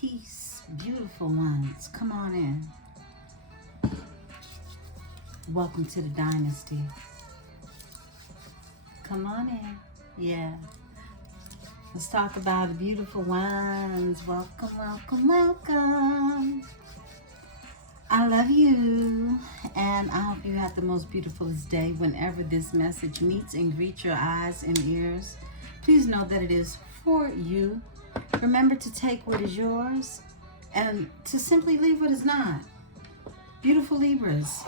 peace, beautiful ones. Come on in. Welcome to the dynasty. Come on in. Yeah. Let's talk about the beautiful ones. Welcome, welcome, welcome. I love you, and I hope you have the most beautifulest day whenever this message meets and greets your eyes and ears. Please know that it is for you. Remember to take what is yours and to simply leave what is not. Beautiful Libras,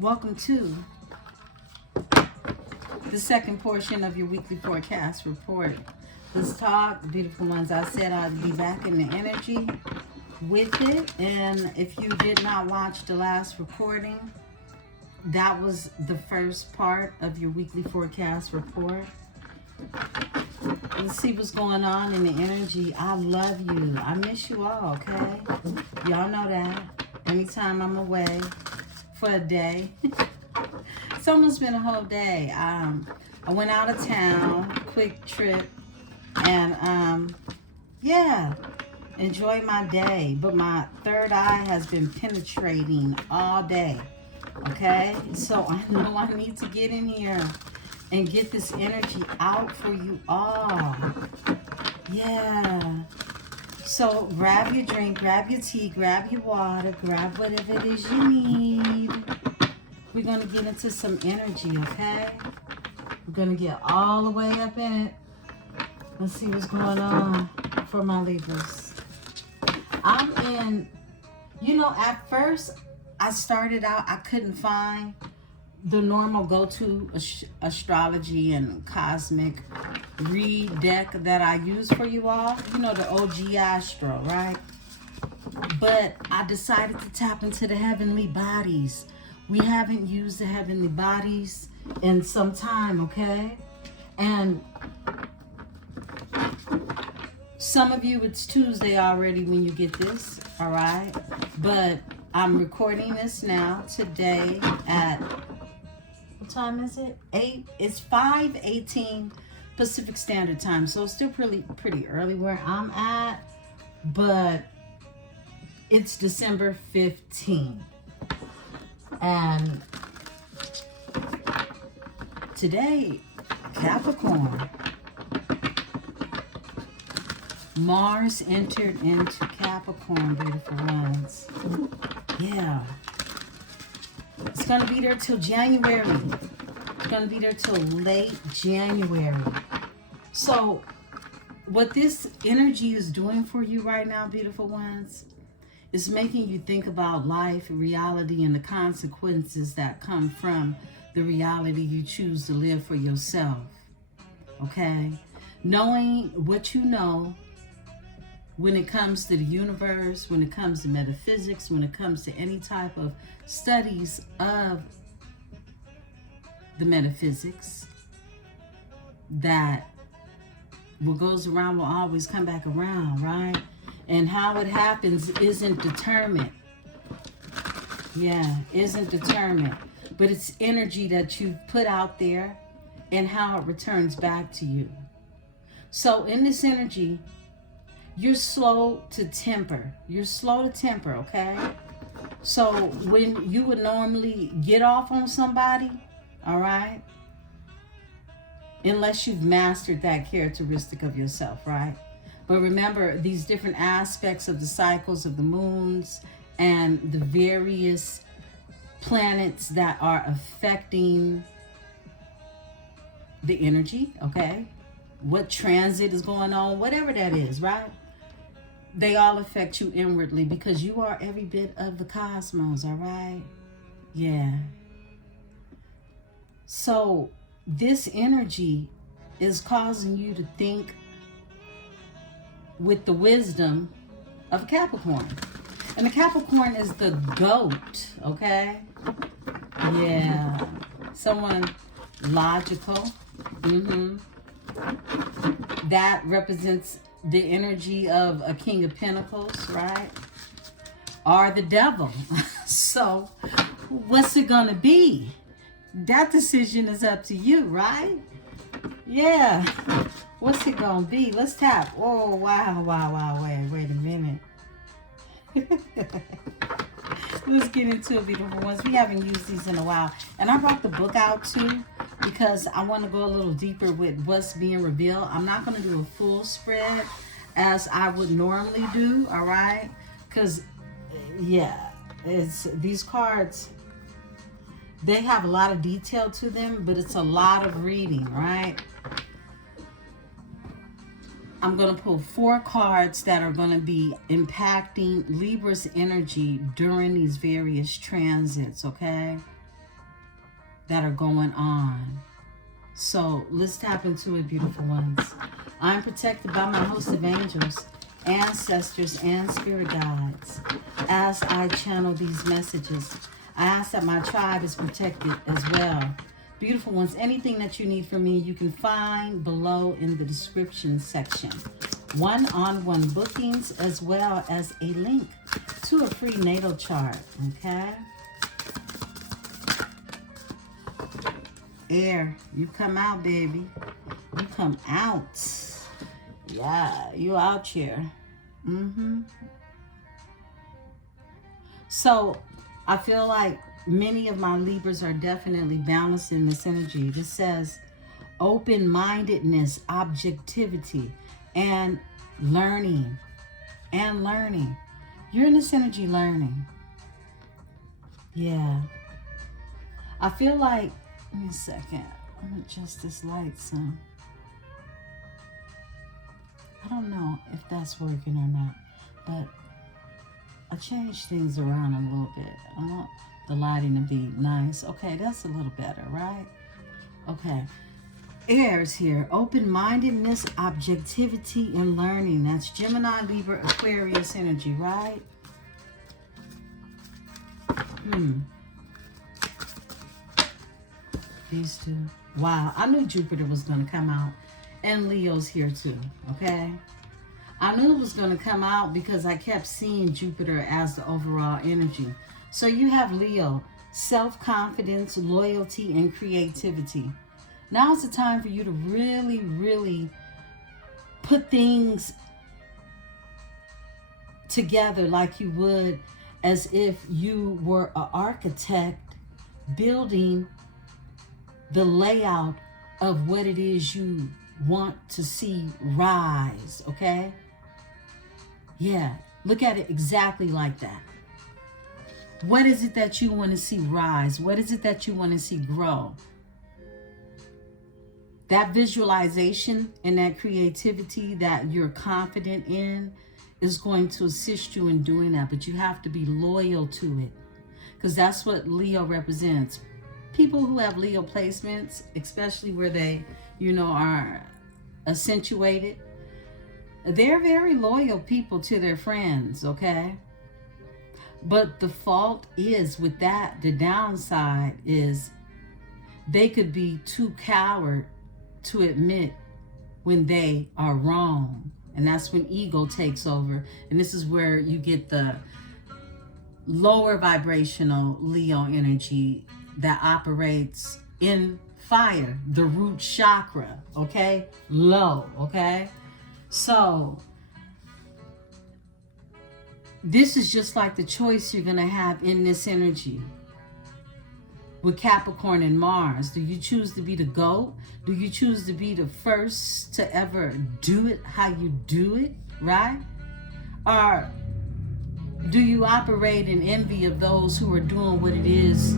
welcome to the second portion of your weekly forecast report. Let's talk, beautiful ones. I said I'd be back in the energy with it, and if you did not watch the last recording, that was the first part of your weekly forecast report. Let's see what's going on in the energy. I love you. I miss you all, okay? Y'all know that. Anytime I'm away for a day. It's almost been a whole day. I went out of town, quick trip, and yeah, enjoy my day. But my third eye has been penetrating all day, okay? So I know I need to get in here and get this energy out for you all. Yeah. So grab your drink, grab your tea, grab your water, grab whatever it is you need. We're going to get into some energy, okay? We're going to get all the way up in it. Let's see what's going on for my Libras. I'm in, at first I started out, I couldn't find the normal go-to astrology and cosmic read deck that I use for you all. The OG Astro, right? But I decided to tap into the heavenly bodies. We haven't used the heavenly bodies in some time, okay? And some of you, it's Tuesday already when you get this, all right? But I'm recording this now today at, what time is it? It's 5:18 Pacific Standard Time. So it's still pretty early where I'm at, but it's December 15th. And today, Capricorn, Mars entered into Capricorn, beautiful ones. Yeah. It's going to be there till January. It's going to be there till late January. So what this energy is doing for you right now, beautiful ones, is making you think about life, reality, and the consequences that come from the reality you choose to live for yourself. Okay? Knowing what you know when it comes to the universe, when it comes to metaphysics, when it comes to any type of studies of the metaphysics, that what goes around will always come back around, right? And how it happens isn't determined. Yeah, isn't determined. But it's energy that you put out there and how it returns back to you. So in this energy, you're slow to temper. You're slow to temper, okay? So when you would normally get off on somebody, all right? Unless you've mastered that characteristic of yourself, right? But remember, these different aspects of the cycles of the moons and the various planets that are affecting the energy, okay? What transit is going on, whatever that is, right? They all affect you inwardly because you are every bit of the cosmos, all right? Yeah. So this energy is causing you to think with the wisdom of a Capricorn. And the Capricorn is the goat, okay? Yeah. Someone logical. That represents the energy of a King of Pentacles, right? Or the devil. So what's it gonna be? That decision is up to you, right? Yeah. What's it gonna be? Let's tap. Oh, wow, wow, wow. Wait a minute. Let's get into it, beautiful ones. We haven't used these in a while. And I brought the book out too because I want to go a little deeper with what's being revealed. I'm not going to do a full spread as I would normally do, all right? Because, yeah, it's these cards, they have a lot of detail to them, but it's a lot of reading, right? I'm going to pull 4 cards that are going to be impacting Libra's energy during these various transits, okay? That are going on. So let's tap into it, beautiful ones. I'm protected by my host of angels, ancestors, and spirit guides. As I channel these messages, I ask that my tribe is protected as well. Beautiful ones, anything that you need from me, you can find below in the description section. One-on-one bookings, as well as a link to a free natal chart, okay? Air, you come out, baby. You come out. Yeah, you out here. So, I feel like many of my Libras are definitely balanced in this energy. This says open-mindedness, objectivity, and learning. You're in this energy learning. Yeah. I feel like, give me a second. I'm going to adjust this light some. I don't know if that's working or not, but I changed things around a little bit. I want the lighting to be nice. Okay, that's a little better, right? Okay. Air's here. Open-mindedness, objectivity, and learning. That's Gemini, Libra, Aquarius energy, right? These two. Wow, I knew Jupiter was going to come out. And Leo's here too, okay? I knew it was going to come out because I kept seeing Jupiter as the overall energy. So you have Leo, self-confidence, loyalty, and creativity. Now's the time for you to really, really put things together like you would as if you were an architect building the layout of what it is you want to see rise, okay? Yeah, look at it exactly like that. What is it that you want to see rise? What is it that you want to see grow? That visualization and that creativity that you're confident in is going to assist you in doing that, but you have to be loyal to it because that's what Leo represents. People who have Leo placements, especially where they, are accentuated, they're very loyal people to their friends, okay? But the fault is with that, the downside is they could be too coward to admit when they are wrong. And that's when ego takes over. And this is where you get the lower vibrational Leo energy that operates in fire, the root chakra, okay? Low, okay? So this is just like the choice you're going to have in this energy. With Capricorn and Mars, do you choose to be the GOAT? Do you choose to be the first to ever do it how you do it, right? Or do you operate in envy of those who are doing what it is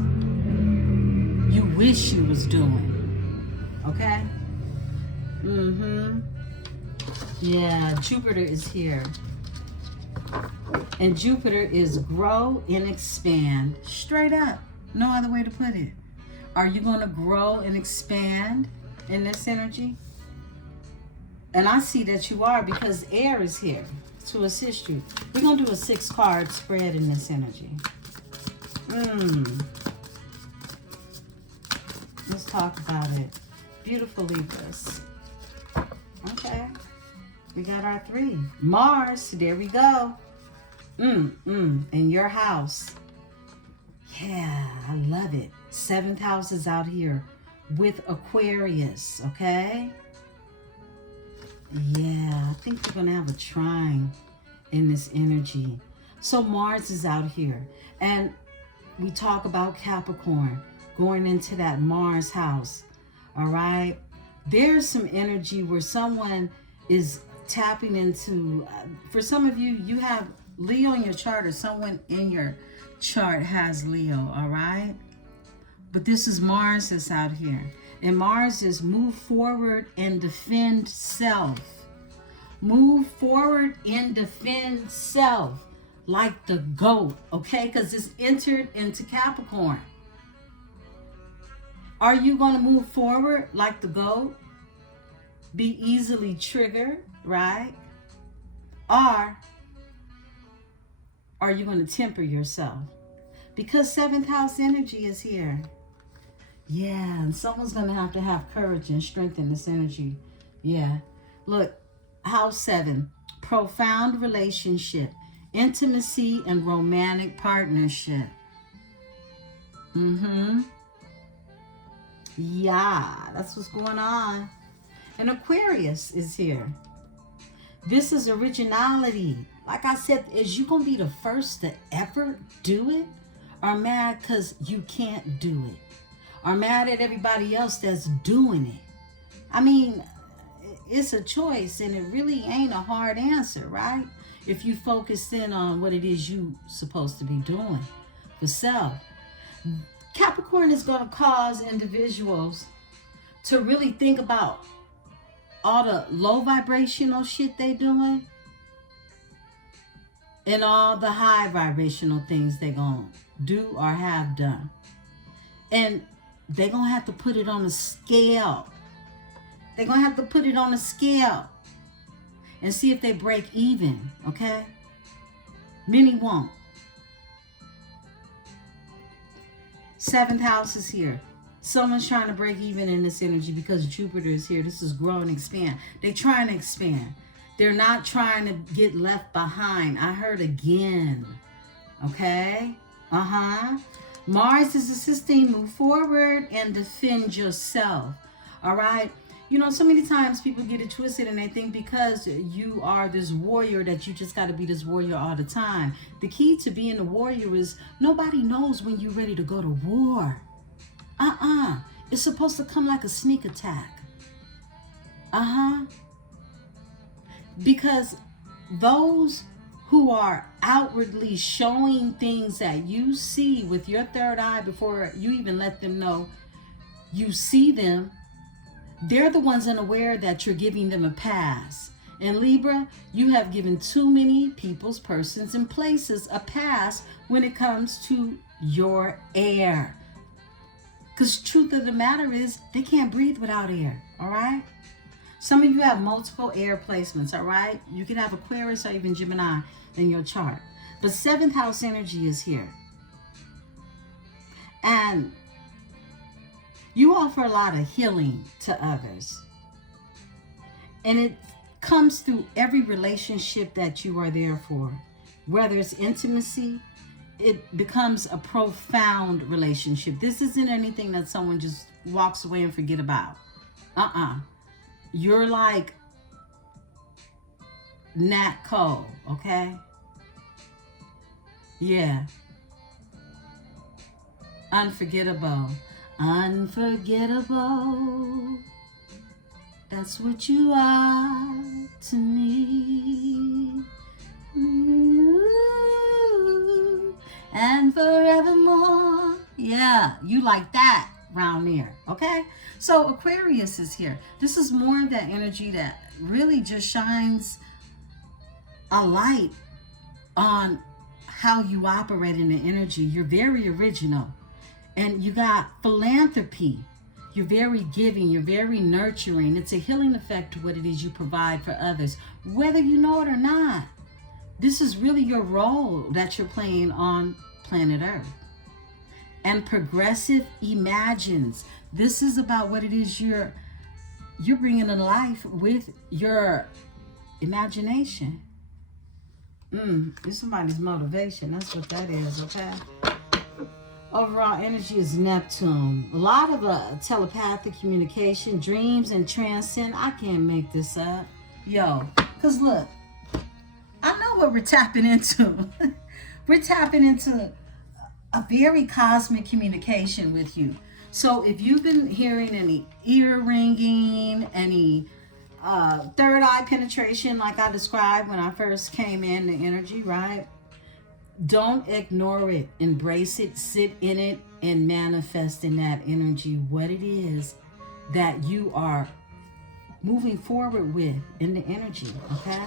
you wish you was doing? Okay? Yeah, Jupiter is here. And Jupiter is grow and expand. Straight up. No other way to put it. Are you going to grow and expand in this energy? And I see that you are because air is here to assist you. We're going to do a 6-card spread in this energy. Let's talk about it. Beautiful Libras. Okay. We got our 3. Mars, there we go. In your house. Yeah, I love it. 7th house is out here with Aquarius, okay? Yeah, I think you're going to have a trine in this energy. So Mars is out here. And we talk about Capricorn going into that Mars house. All right. There's some energy where someone is tapping into, for some of you, you have Leo in your chart, or someone in your chart has Leo. All right. But this is Mars that's out here. And Mars is move forward and defend self. Move forward and defend self like the goat, okay? Because it's entered into Capricorn. Are you going to move forward like the goat? Be easily triggered, right? Or are you going to temper yourself? Because 7th house energy is here. Yeah, and someone's going to have courage and strength in this energy. Yeah. Look, house 7, profound relationship, intimacy, and romantic partnership. Yeah, that's what's going on. And Aquarius is here. This is originality. Like I said, is you going to be the first to ever do it? Or mad because you can't do it? Or mad at everybody else that's doing it? I mean, it's a choice, and it really ain't a hard answer, right? If you focus in on what it is you supposed to be doing for self. Capricorn is going to cause individuals to really think about all the low vibrational shit they doing and all the high vibrational things they going to do or have done. And they're going to have to put it on a scale. They're going to have to put it on a scale and see if they break even, okay? Many won't. 7th house is here. Someone's trying to break even in this energy because Jupiter is here. This is grow and expand. They're trying to expand. They're not trying to get left behind. I heard again. Okay? Mars is assisting, move forward and defend yourself. All right? You know, so many times people get it twisted and they think because you are this warrior that you just got to be this warrior all the time. The key to being a warrior is nobody knows when you're ready to go to war. It's supposed to come like a sneak attack. Because those who are outwardly showing things that you see with your third eye before you even let them know you see them, they're the ones unaware that you're giving them a pass. In Libra, you have given too many peoples, persons, and places a pass when it comes to your air. Because truth of the matter is, they can't breathe without air, all right? Some of you have multiple air placements, all right? You can have Aquarius or even Gemini in your chart. But 7th house energy is here. And you offer a lot of healing to others. And it comes through every relationship that you are there for. Whether it's intimacy, it becomes a profound relationship. This isn't anything that someone just walks away and forget about. You're like Nat Cole, okay? Yeah. Unforgettable. Unforgettable. That's what you are to me. And forevermore. Yeah, you like that round there, okay? So Aquarius is here. This is more of that energy that really just shines a light on how you operate in the energy. You're very original. And you got philanthropy. You're very giving. You're very nurturing. It's a healing effect to what it is you provide for others, whether you know it or not. This is really your role that you're playing on planet Earth. And progressive imagines. This is about what it is you're bringing to life with your imagination. It's somebody's motivation. That's what that is, okay? Overall energy is Neptune. A lot of telepathic communication, dreams, and transcend. I can't make this up. Yo, because look, I know what we're tapping into. We're tapping into a very cosmic communication with you. So if you've been hearing any ear ringing, any third eye penetration like I described when I first came in the energy, right? Don't ignore it. Embrace it, sit in it, and manifest in that energy what it is that you are moving forward with in the energy, okay?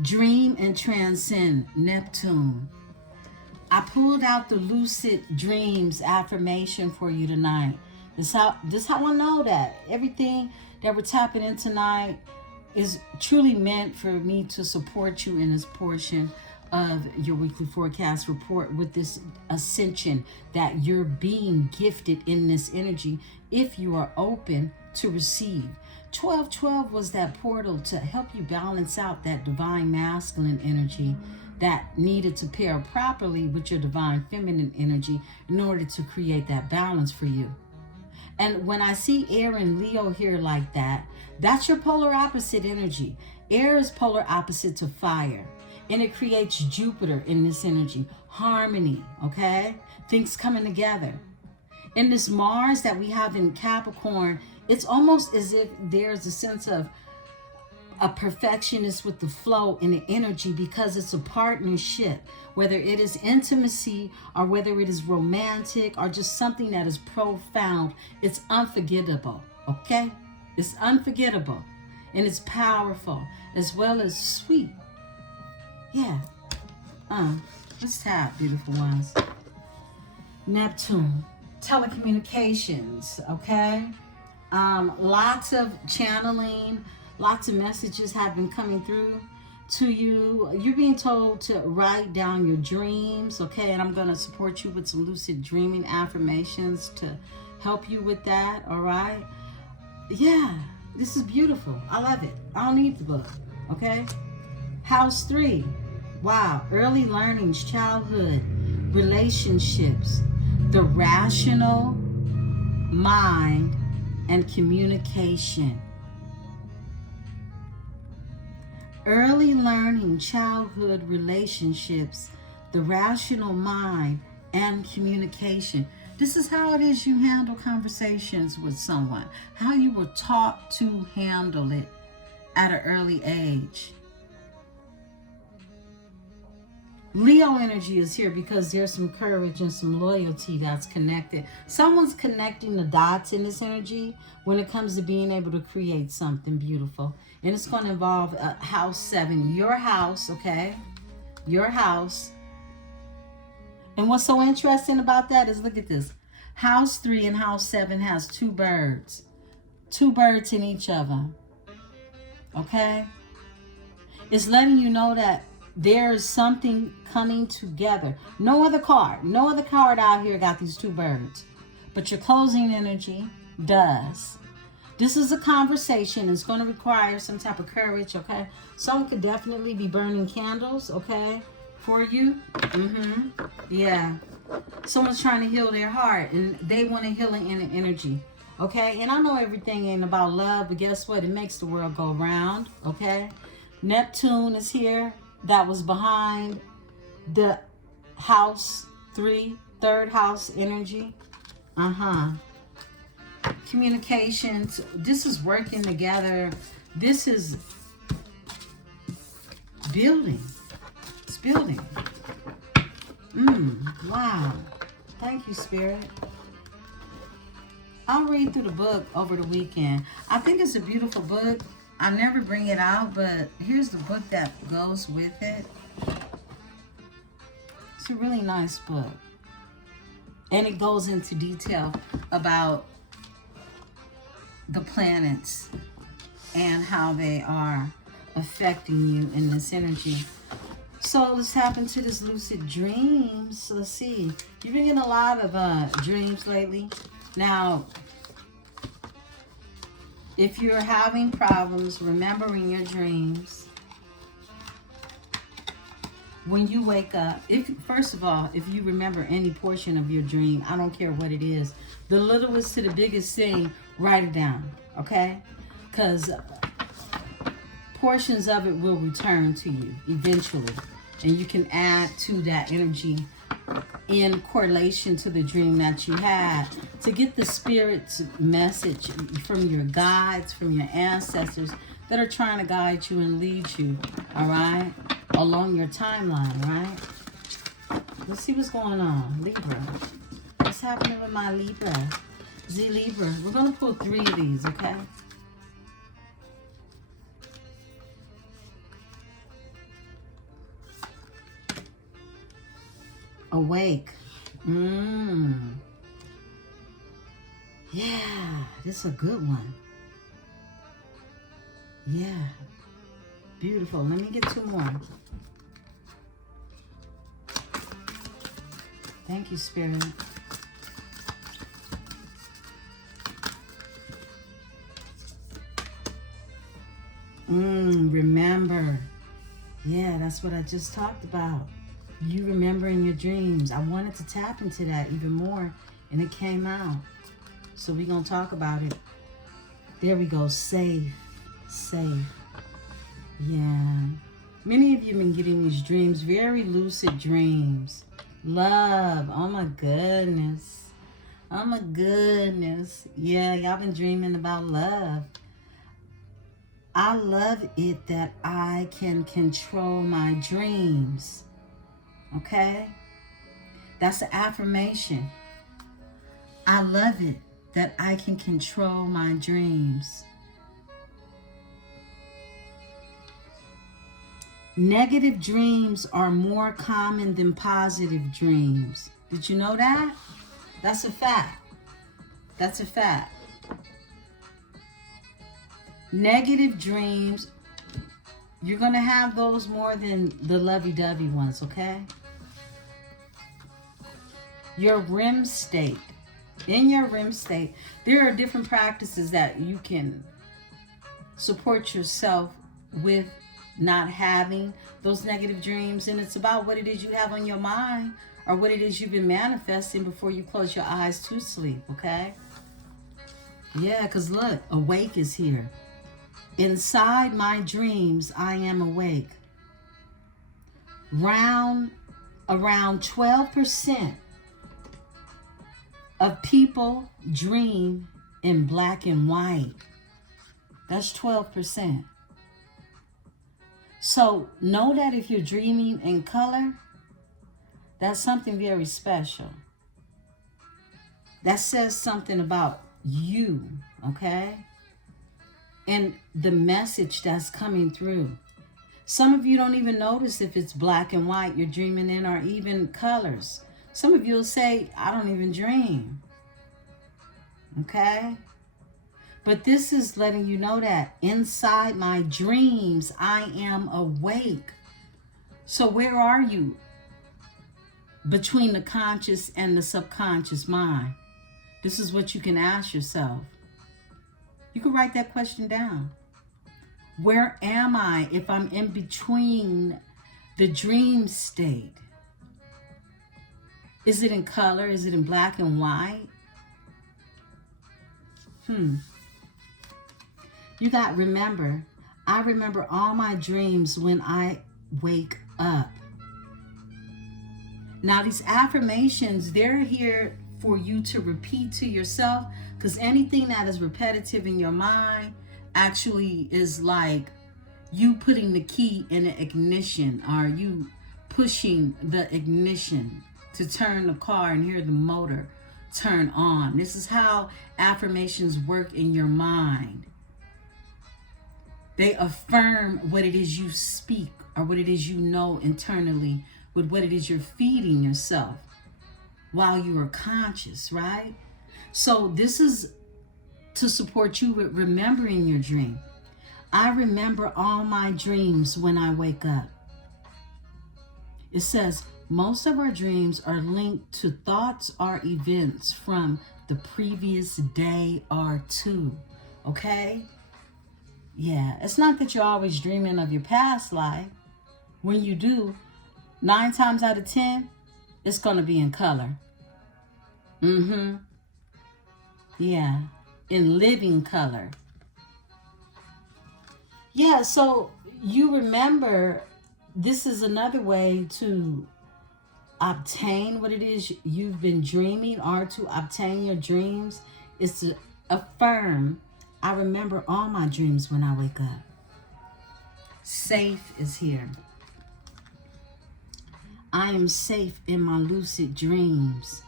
Dream and transcend, Neptune. I pulled out the lucid dreams affirmation for you tonight. This how I know that everything that we're tapping in tonight is truly meant for me to support you in this portion of your weekly forecast report with this ascension that you're being gifted in this energy if you are open to receive. 1212 was that portal to help you balance out that divine masculine energy that needed to pair properly with your divine feminine energy in order to create that balance for you. And when I see air and Leo here like that, that's your polar opposite energy. Air is polar opposite to fire, and it creates Jupiter in this energy. Harmony, okay? Things coming together. In this Mars that we have in Capricorn, it's almost as if there's a sense of a perfectionist with the flow and the energy because it's a partnership, whether it is intimacy or whether it is romantic or just something that is profound. It's unforgettable, okay? It's unforgettable and it's powerful as well as sweet. Yeah. Let's tap, beautiful ones. Neptune, telecommunications, okay? Lots of channeling. Lots of messages have been coming through to you. You're being told to write down your dreams, okay? And I'm going to support you with some lucid dreaming affirmations to help you with that, all right? Yeah, this is beautiful. I love it. I don't need the book, okay? House 3. Wow. Early learnings, childhood, relationships, the rational mind, and communication. Early learning, childhood, relationships, the rational mind, and communication. This is how it is you handle conversations with someone, how you were taught to handle it at an early age. Leo energy is here because there's some courage and some loyalty that's connected. Someone's connecting the dots in this energy when it comes to being able to create something beautiful. And it's going to involve house 7, your house, okay? Your house. And what's so interesting about that is, look at this. House 3 and house 7 has 2 birds. 2 birds in each of them. Okay? It's letting you know that there is something coming together. No other card out here got these 2 birds. But your closing energy does. This is a conversation. It's going to require some type of courage, okay? Someone could definitely be burning candles, okay, for you. Yeah. Someone's trying to heal their heart, and they want to heal in the energy, okay? And I know everything ain't about love, but guess what? It makes the world go round, okay? Neptune is here. That was behind the house 3, third house energy. Communications. This is working together. This is building. It's building. Wow. Thank you, Spirit. I'll read through the book over the weekend. I think it's a beautiful book. I never bring it out, but here's the book that goes with it. It's a really nice book. And it goes into detail about the planets and how they are affecting you in this energy. So let's tap into this lucid dreams. So let's see. You've been getting a lot of dreams lately. Now, if you're having problems remembering your dreams, when you wake up, first of all, if you remember any portion of your dream, I don't care what it is, the littlest to the biggest thing, write it down, okay? because portions of it will return to you eventually. And you can add to that energy in correlation to the dream that you had to get the spirit's message from your guides, from your ancestors that are trying to guide you and lead you, all right, along your timeline, right? Let's see what's going on. Libra. What's happening with my Libra? Z Libra. We're going to pull 3 of these, okay? Awake. Yeah, this is a good one. Yeah. Beautiful. Let me get 2 more. Thank you, Spirit. Remember. Yeah, that's what I just talked about. You remembering your dreams. I wanted to tap into that even more, and it came out. So we're going to talk about it. There we go. Safe. Safe. Yeah. Many of you have been getting these dreams, very lucid dreams. Love. Oh, my goodness. Oh, my goodness. Yeah, y'all been dreaming about love. I love it that I can control my dreams. Okay? That's the affirmation. I love it that I can control my dreams. Negative dreams are more common than positive dreams. Did you know that? That's a fact. That's a fact. Negative dreams, you're going to have those more than the lovey-dovey ones, okay? Your REM state. In your REM state, there are different practices that you can support yourself with not having those negative dreams. And it's about what it is you have on your mind or what it is you've been manifesting before you close your eyes to sleep, okay? Yeah, because look, awake is here. Inside my dreams, I am awake. Around 12% of people dream in black and white. That's 12%. So know that if you're dreaming in color, that's something very special. That says something about you, okay? And the message that's coming through. Some of you don't even notice if it's black and white you're dreaming in or even colors. Some of you will say, I don't even dream. Okay? But this is letting you know that inside my dreams, I am awake. So where are you between the conscious and the subconscious mind? This is what you can ask yourself. You can write that question down. Where am I if I'm in between the dream state? Is it in color? Is it in black and white? You got remember. I remember all my dreams when I wake up. Now these affirmations, they're here for you to repeat to yourself, because anything that is repetitive in your mind actually is like you putting the key in the ignition, or you pushing the ignition to turn the car and hear the motor turn on. This is how affirmations work in your mind. They affirm what it is you speak or what it is you know internally with what it is you're feeding yourself while you are conscious, right? So this is to support you with remembering your dream. I remember all my dreams when I wake up. It says, most of our dreams are linked to thoughts or events from the previous day or two, okay? Yeah, it's not that you're always dreaming of your past life. When you do, 9 times out of 10, it's going to be in color. Yeah, in living color. Yeah, so you remember, this is another way to obtain what it is you've been dreaming, or to obtain your dreams, is to affirm, I remember all my dreams when I wake up. Safe is here. I am safe in my lucid dreams.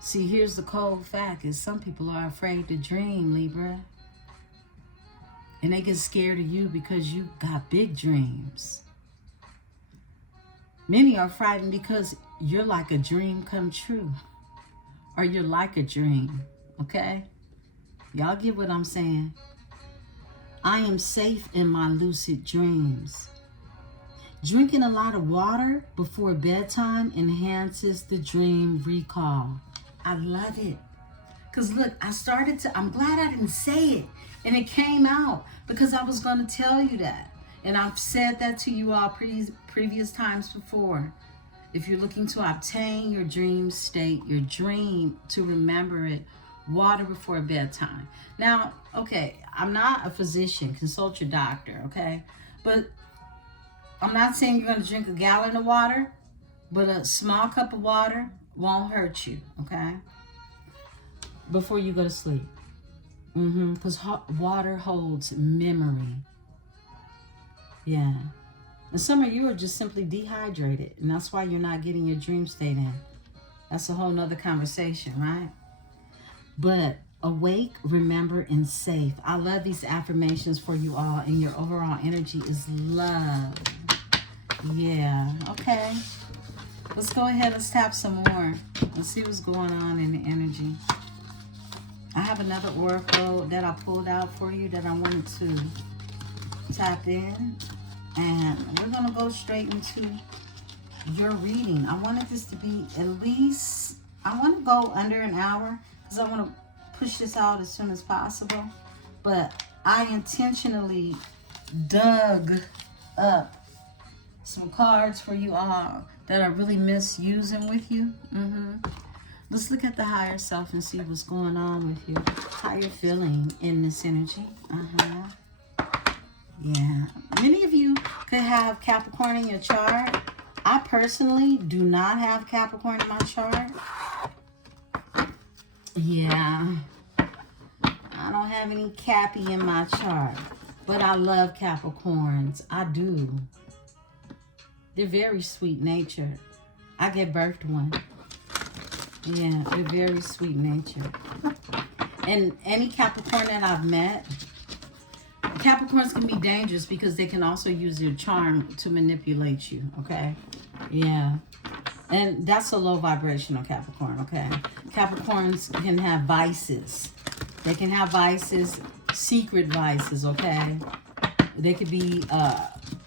See, here's the cold fact is some people are afraid to dream, Libra. And they get scared of you because you got big dreams. Many are frightened because you're like a dream come true. Or you're like a dream, okay? Y'all get what I'm saying? I am safe in my lucid dreams. Drinking a lot of water before bedtime enhances the dream recall. I love it. Because look, I'm glad I didn't say it. And it came out because I was going to tell you that. And I've said that to you all previous times before. If you're looking to obtain your dream state, your dream, to remember it, water before bedtime. Now, okay, I'm not a physician. Consult your doctor, okay? But I'm not saying you're going to drink a gallon of water, but a small cup of water won't hurt you, okay? Before you go to sleep. Because water holds memory. Yeah. And some of you are just simply dehydrated, and that's why you're not getting your dream state in. That's a whole nother conversation, right? But awake, remember, and safe. I love these affirmations for you all, and your overall energy is love. Yeah, okay. Let's go ahead, let's tap some more. Let's see what's going on in the energy. I have another oracle that I pulled out for you that I wanted to tap in. And we're going to go straight into your reading. I wanted this to be at least, I want to go under an hour because I want to push this out as soon as possible. But I intentionally dug up some cards for you all that I really miss using with you. Let's look at the higher self and see what's going on with you. How you're feeling in this energy. Yeah. Many of you could have Capricorn in your chart. I personally do not have Capricorn in my chart. Yeah. I don't have any Cappy in my chart. But I love Capricorns. I do. They're very sweet natured. I gave birth to one. Yeah, they're very sweet natured. And any Capricorn that I've met, Capricorns can be dangerous because they can also use their charm to manipulate you, okay? Yeah. And that's a low vibrational Capricorn, okay? Capricorns can have vices. They can have vices, secret vices, okay? They could be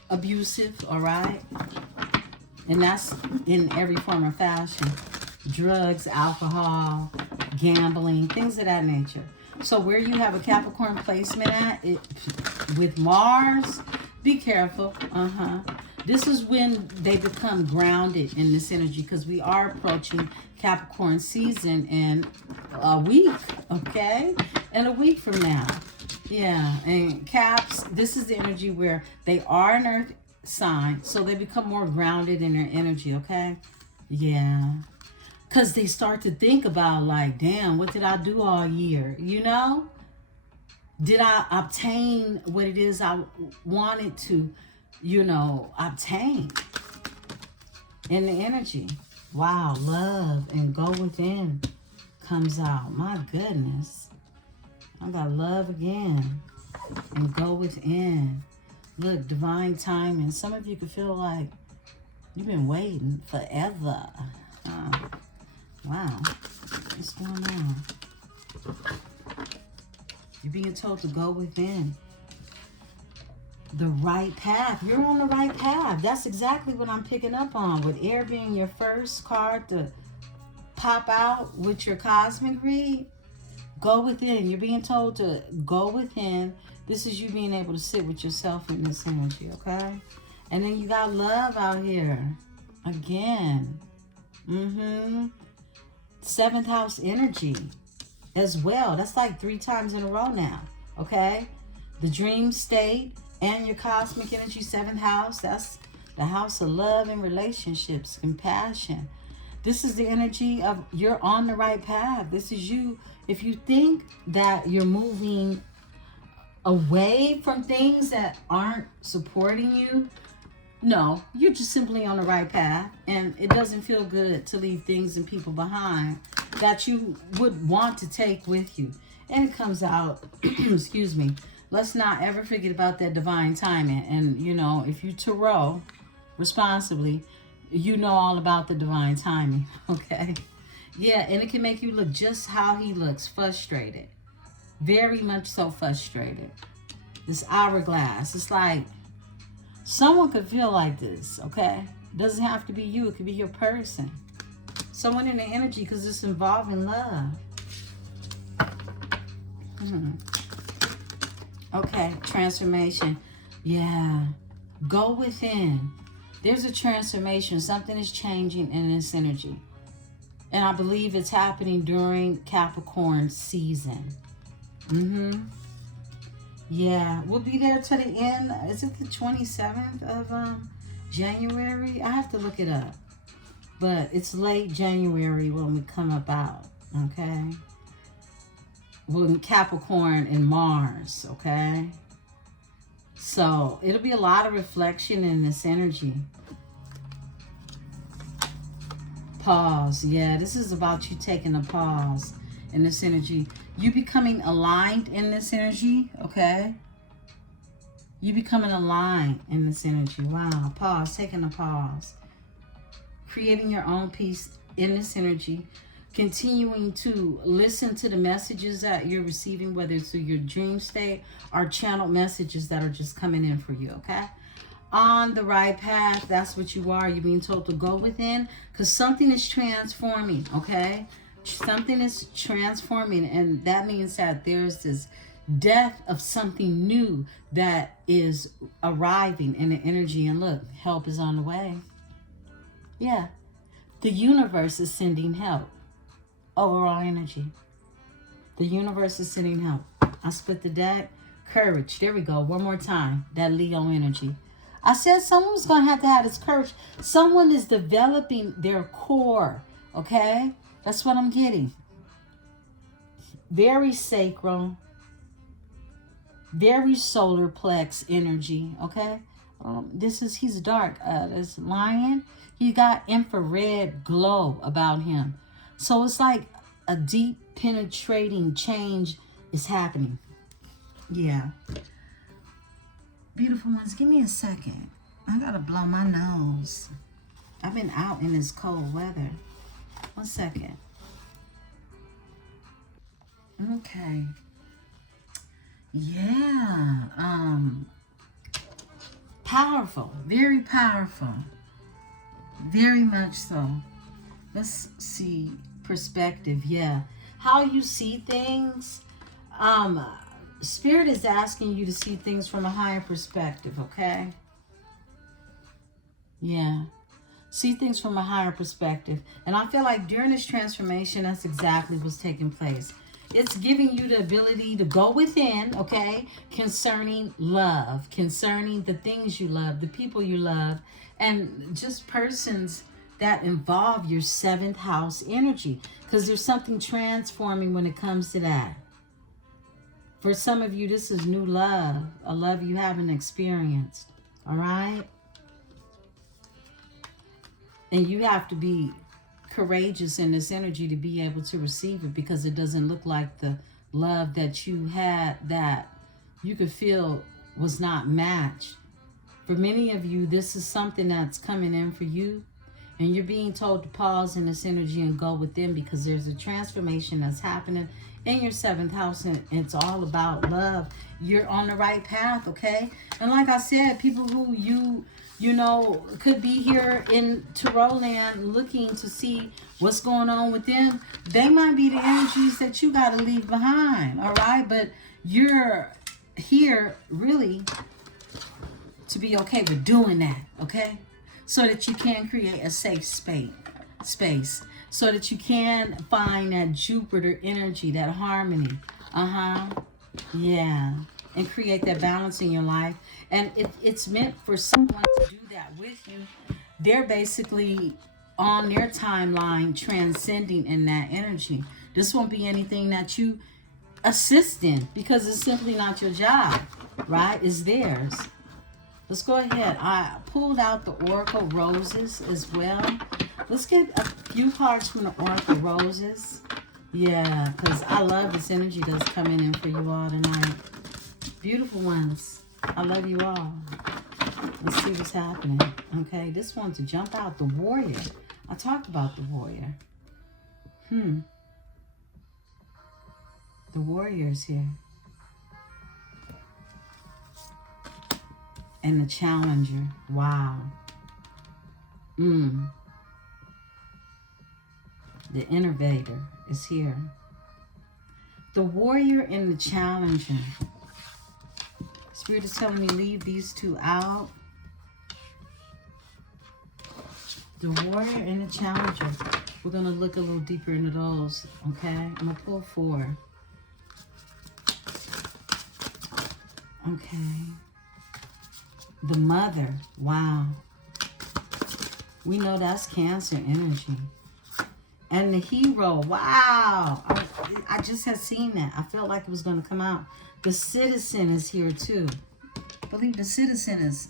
abusive, all right? And that's in every form or fashion. Drugs, alcohol, gambling, things of that nature. So where you have a Capricorn placement at, with Mars, be careful. This is when they become grounded in this energy because we are approaching Capricorn season in a week, okay? And a week from now. Yeah, and Caps, this is the energy where they are an earth sign, so they become more grounded in their energy, okay? Yeah. Because they start to think about, like, damn, what did I do all year? You know? Did I obtain what it is I wanted to, you know, obtain? In the energy. Wow, love and go within comes out. My goodness. I got love again. And go within. Look, divine timing. Some of you could feel like you've been waiting forever. Wow, what's going on? You're being told to go within. The right path. You're on the right path. That's exactly what I'm picking up on. With air being your first card to pop out with your cosmic read. Go within. You're being told to go within. This is you being able to sit with yourself in this energy, okay? And then you got love out here. Again. 7th house energy as well. That's like 3 times in a row now, okay? the dream state, and your cosmic energy, 7th house. That's the house of love and relationships, compassion. This is the energy of you're on the right path. This is you. If you think that you're moving away from things that aren't supporting you, no, you're just simply on the right path. And it doesn't feel good to leave things and people behind that you would want to take with you. And it comes out, excuse me, let's not ever forget about that divine timing. And, you know, if you Tarot responsibly, you know all about the divine timing, okay? Yeah, and it can make you look just how he looks, frustrated. Very much so frustrated. This hourglass, it's like someone could feel like this, okay? It doesn't have to be you. It could be your person. Someone in the energy, because it's involving love. Okay, transformation. Yeah. Go within. There's a transformation. Something is changing in this energy. And I believe it's happening during Capricorn season. Yeah, we'll be there to the end. Is it the 27th of January? I have to look it up. But it's late January when we come about, okay? When Capricorn and Mars, okay? So it'll be a lot of reflection in this energy. Pause. Yeah, this is about you taking a pause in this energy. You becoming aligned in this energy, okay? You becoming aligned in this energy. Wow. Pause. Taking a pause. Creating your own peace in this energy. Continuing to listen to the messages that you're receiving, whether it's through your dream state or channeled messages that are just coming in for you, okay? On the right path, that's what you are. You're being told to go within because something is transforming, okay? Something is transforming, and that means that there's this death of something new that is arriving in the energy. And look, help is on the way. Yeah. The universe is sending help. Overall energy. The universe is sending help. I split the deck. Courage. There we go. One more time. That Leo energy. I said someone's going to have this courage. Someone is developing their core. Okay? That's what I'm getting. Very sacral. Very solar plex energy. Okay? He's dark. This lion, he got infrared glow about him. So it's like a deep penetrating change is happening. Yeah. Beautiful ones, give me a second. I gotta blow my nose. I've been out in this cold weather. 1 second. Okay. Yeah. Powerful. Very powerful. Very much so. Let's see. Perspective. Yeah. How you see things. Spirit is asking you to see things from a higher perspective, okay? Yeah. See things from a higher perspective. And I feel like during this transformation, that's exactly what's taking place. It's giving you the ability to go within, okay? Concerning love, concerning the things you love, the people you love, and just persons that involve your 7th house energy. Because there's something transforming when it comes to that. For some of you, this is new love. A love you haven't experienced. All right? And you have to be courageous in this energy to be able to receive it, because it doesn't look like the love that you had that you could feel was not matched. For many of you, this is something that's coming in for you, and you're being told to pause in this energy and go within, because there's a transformation that's happening in your 7th house, and it's all about love. You're on the right path, okay? And like I said, people who you know, could be here in Tarot land looking to see what's going on with them, they might be the energies that you got to leave behind, all right? But you're here really to be okay with doing that, okay? So that you can create a safe space, so that you can find that Jupiter energy, that harmony. Yeah. and create that balance in your life. And it's meant for someone to do that with you. They're basically on their timeline transcending in that energy. This won't be anything that you assist in because it's simply not your job, right? It's theirs. Let's go ahead. I pulled out the Oracle Roses as well. Let's get a few cards from the Oracle Roses. Yeah, because I love this energy that's coming in for you all tonight. Beautiful ones. I love you all. Let's see what's happening. Okay, this one to jump out. The Warrior. I talked about the Warrior. The Warrior's here. And the Challenger. Wow. The Innovator is here. The Warrior and the Challenger. Spirit is telling me leave these two out. The Warrior and the Challenger. We're going to look a little deeper into those. Okay? I'm going to pull 4. Okay. The Mother. Wow. We know that's Cancer energy. And the Hero. Wow. I just had seen that. I felt like it was going to come out. The Citizen is here too. I believe the Citizen is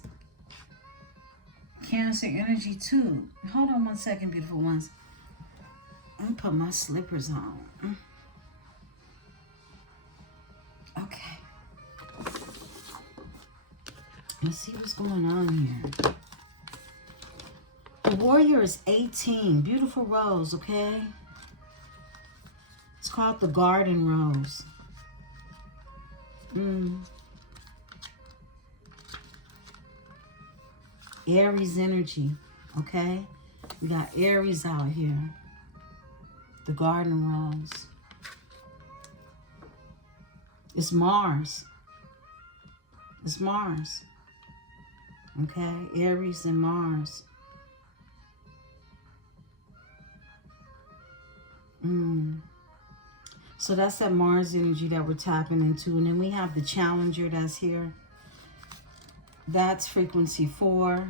Cancer energy too. Hold on one second, beautiful ones. I'm going to put my slippers on. Okay. Let's see what's going on here. The Warrior is 18. Beautiful rose, okay? It's called the Garden Rose. Aries energy, okay? We got Aries out here. The Garden Rose. It's Mars. It's Mars. Okay? Aries and Mars. So that's that Mars energy that we're tapping into. And then we have the Challenger that's here. That's frequency 4.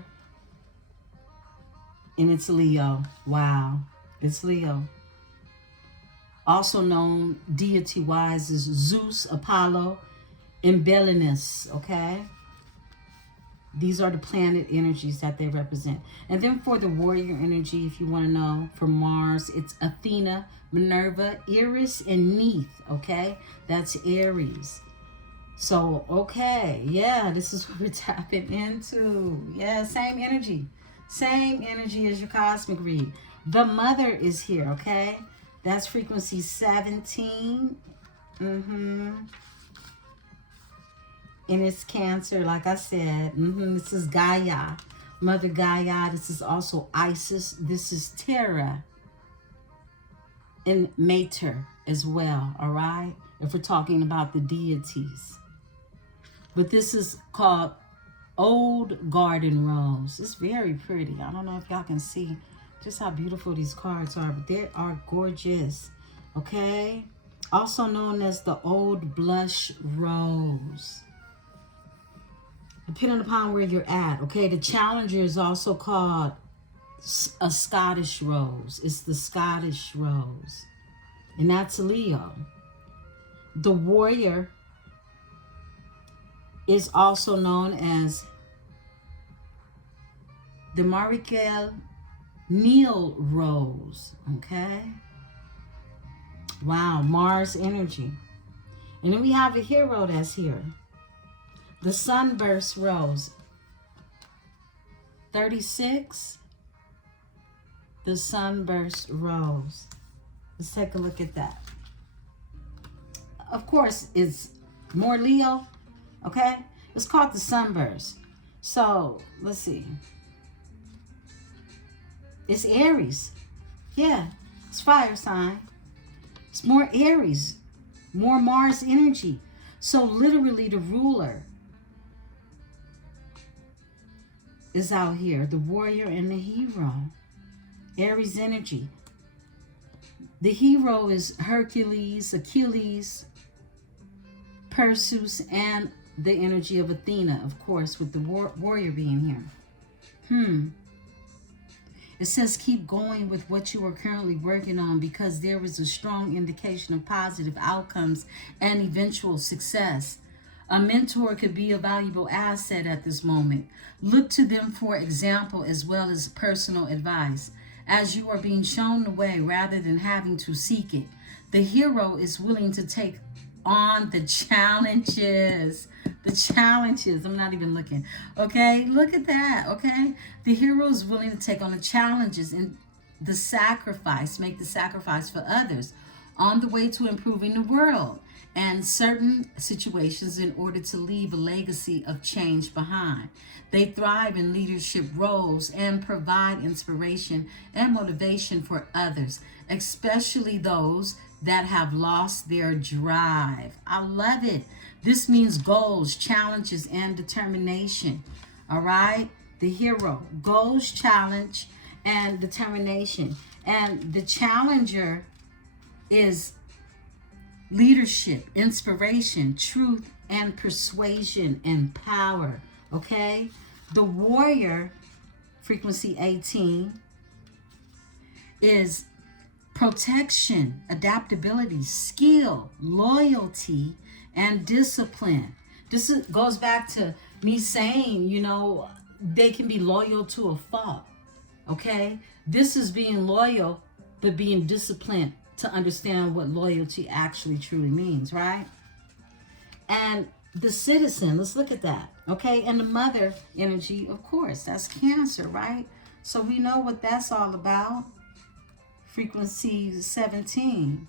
And it's Leo. Wow. It's Leo. Also known deity-wise as Zeus, Apollo, and Belenus. Okay? These are the planet energies that they represent. And then for the Warrior energy, if you want to know, for Mars, it's Athena, Minerva, Eris, and Neith. Okay? That's Aries. So, okay. Yeah, this is what we're tapping into. Yeah, same energy. Same energy as your cosmic read. The Mother is here, okay? That's frequency 17. And it's Cancer, like I said. This is Gaia. Mother Gaia. This is also Isis. This is Terra. And Mater as well, all right? If we're talking about the deities. But this is called Old Garden Rose. It's very pretty. I don't know if y'all can see just how beautiful these cards are, but they are gorgeous, okay? Also known as the Old Blush Rose. Depending upon where you're at, okay? The Challenger is also called a Scottish Rose. It's the Scottish Rose. And that's Leo. The Warrior is also known as the Marikel Neil Rose, okay? Wow, Mars energy. And then we have a hero that's here. The Sunburst Rose. 36. The Sunburst Rose. Let's take a look at that. Of course, it's more Leo, okay? It's called the Sunburst. So, let's see. It's Aries. Yeah, it's fire sign. It's more Aries, more Mars energy. So literally the ruler is out here. The Warrior and the Hero. Aries energy. The hero is Hercules, Achilles, Perseus, and the energy of Athena, of course, with the warrior being here. It says keep going with what you are currently working on because there is a strong indication of positive outcomes and eventual success. A mentor could be a valuable asset at this moment. Look to them for example as well as personal advice, as you are being shown the way rather than having to seek it. The hero is willing to take on the challenges. I'm not even looking. Okay, look at that. Okay, the hero is willing to take on the challenges and the sacrifice, make the sacrifice for others on the way to improving the world and certain situations in order to leave a legacy of change behind. They thrive in leadership roles and provide inspiration and motivation for others, especially those that have lost their drive. I love it. This means goals, challenges, and determination. All right? The hero, goals, challenge, and determination. And the challenger is leadership, inspiration, truth, and persuasion and power. Okay? The warrior, frequency 18, is protection, adaptability, skill, loyalty, and discipline. Goes back to me saying, they can be loyal to a fault. Okay? This is being loyal, but being disciplined to understand what loyalty actually truly means, right? And the citizen, let's look at that. Okay? And the mother energy, of course, that's Cancer, right? So we know what that's all about. Frequency 17.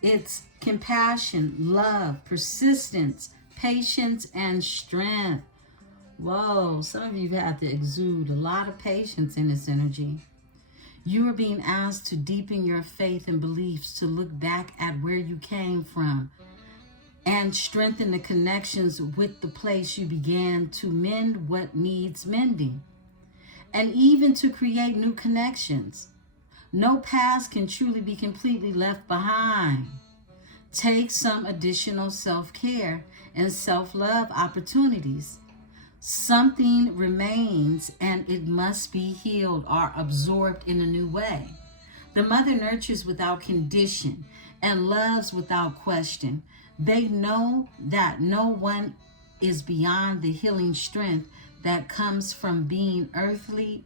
It's compassion, love, persistence, patience, and strength. Whoa, some of you have had to exude a lot of patience in this energy. You are being asked to deepen your faith and beliefs, to look back at where you came from and strengthen the connections with the place you began, to mend what needs mending, and even to create new connections. No past can truly be completely left behind. Take some additional self-care and self-love opportunities. Something remains and it must be healed or absorbed in a new way. The mother nurtures without condition and loves without question. They know that no one is beyond the healing strength that comes from being earthly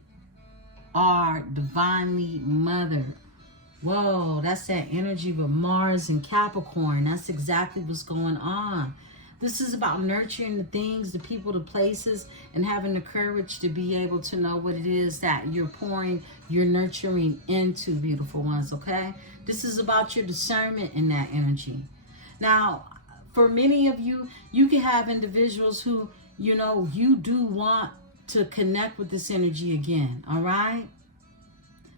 or divinely mothered. Whoa, that's that energy with Mars and Capricorn. That's exactly what's going on. This is about nurturing the things, the people, the places, and having the courage to be able to know what it is that you're pouring, you're nurturing into, beautiful ones, okay? This is about your discernment in that energy. Now, for many of you, you can have individuals who, you do want to connect with this energy again, all right?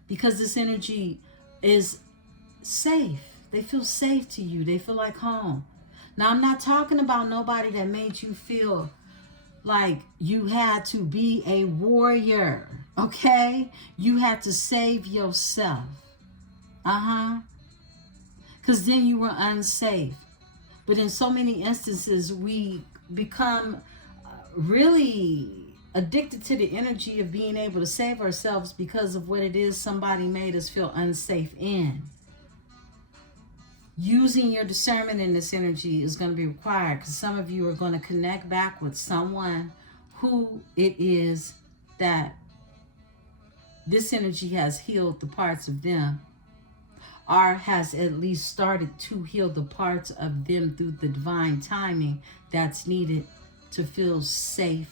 Because this energy is safe. They feel safe to you. They feel like home. Now, I'm not talking about nobody that made you feel like you had to be a warrior, okay? You had to save yourself. Because then you were unsafe. But in so many instances, we become really addicted to the energy of being able to save ourselves because of what it is somebody made us feel unsafe in. Using your discernment in this energy is going to be required, because some of you are going to connect back with someone who it is that this energy has healed the parts of them, or has at least started to heal the parts of them through the divine timing that's needed to feel safe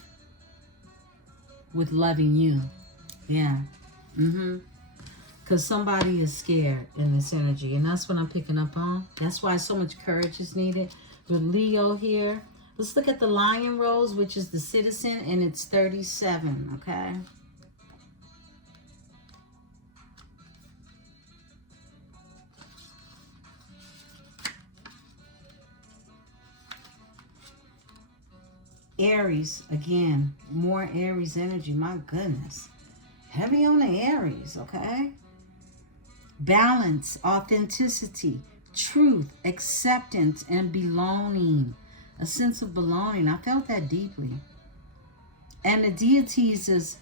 with loving you. Yeah. Because somebody is scared in this energy, and that's what I'm picking up on. That's why so much courage is needed. With Leo here, let's look at the Lion Rose, which is the citizen, and it's 37, okay? Aries, again, more Aries energy. My goodness. Heavy on the Aries, okay? Balance, authenticity, truth, acceptance, and belonging. A sense of belonging. I felt that deeply. And the deities is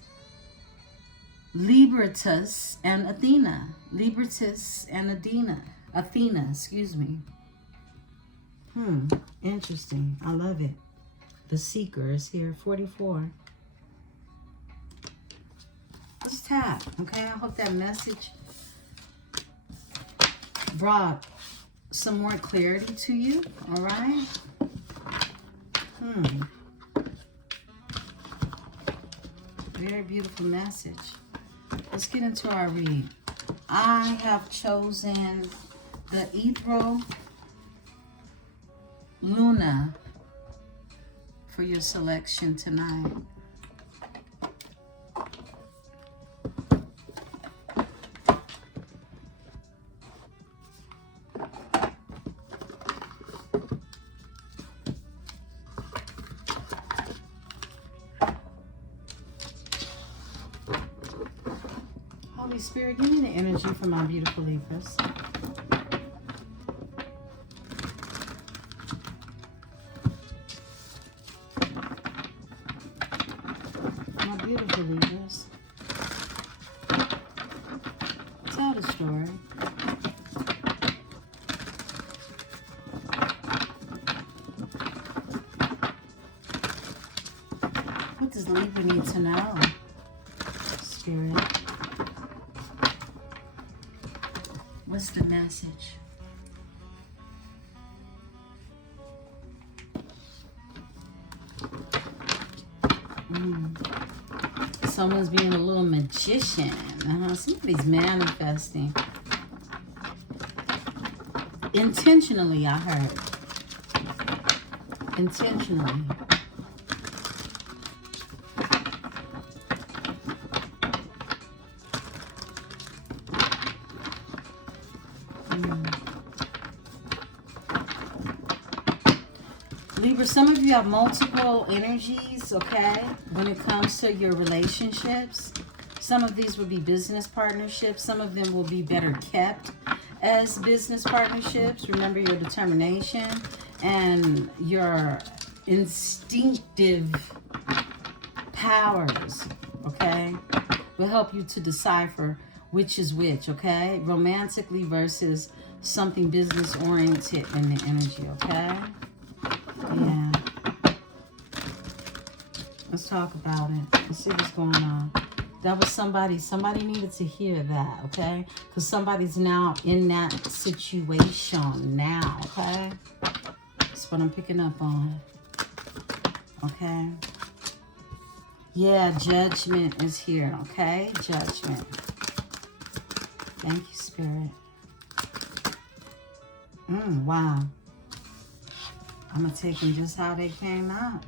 Liberatus and Athena. Liberatus and Athena, excuse me. Interesting. I love it. The Seeker is here, 44. Let's tap, okay? I hope that message brought some more clarity to you, all right? Very beautiful message. Let's get into our read. I have chosen the Ethereal Luna for your selection tonight. Holy Spirit, give me the energy for my beautiful Libras. My beautiful Libras. Tell the story. What does Libra need to know? Spirit. What's the message? Someone's being a little magician. Somebody's manifesting. Intentionally, I heard. Intentionally. Libra, some of you have multiple energies, okay, when it comes to your relationships. Some of these will be business partnerships. Some of them will be better kept as business partnerships. Remember your determination and your instinctive powers, okay, will help you to decipher which is which, okay, romantically versus something business oriented in the energy, okay. Yeah. Let's talk about it. Let's see what's going on. That was somebody needed to hear that, okay? Because somebody's now in that situation now, okay? That's what I'm picking up on. Okay? Yeah, judgment is here, okay? Judgment. Thank you, Spirit. Wow. I'm going to take them just how they came out.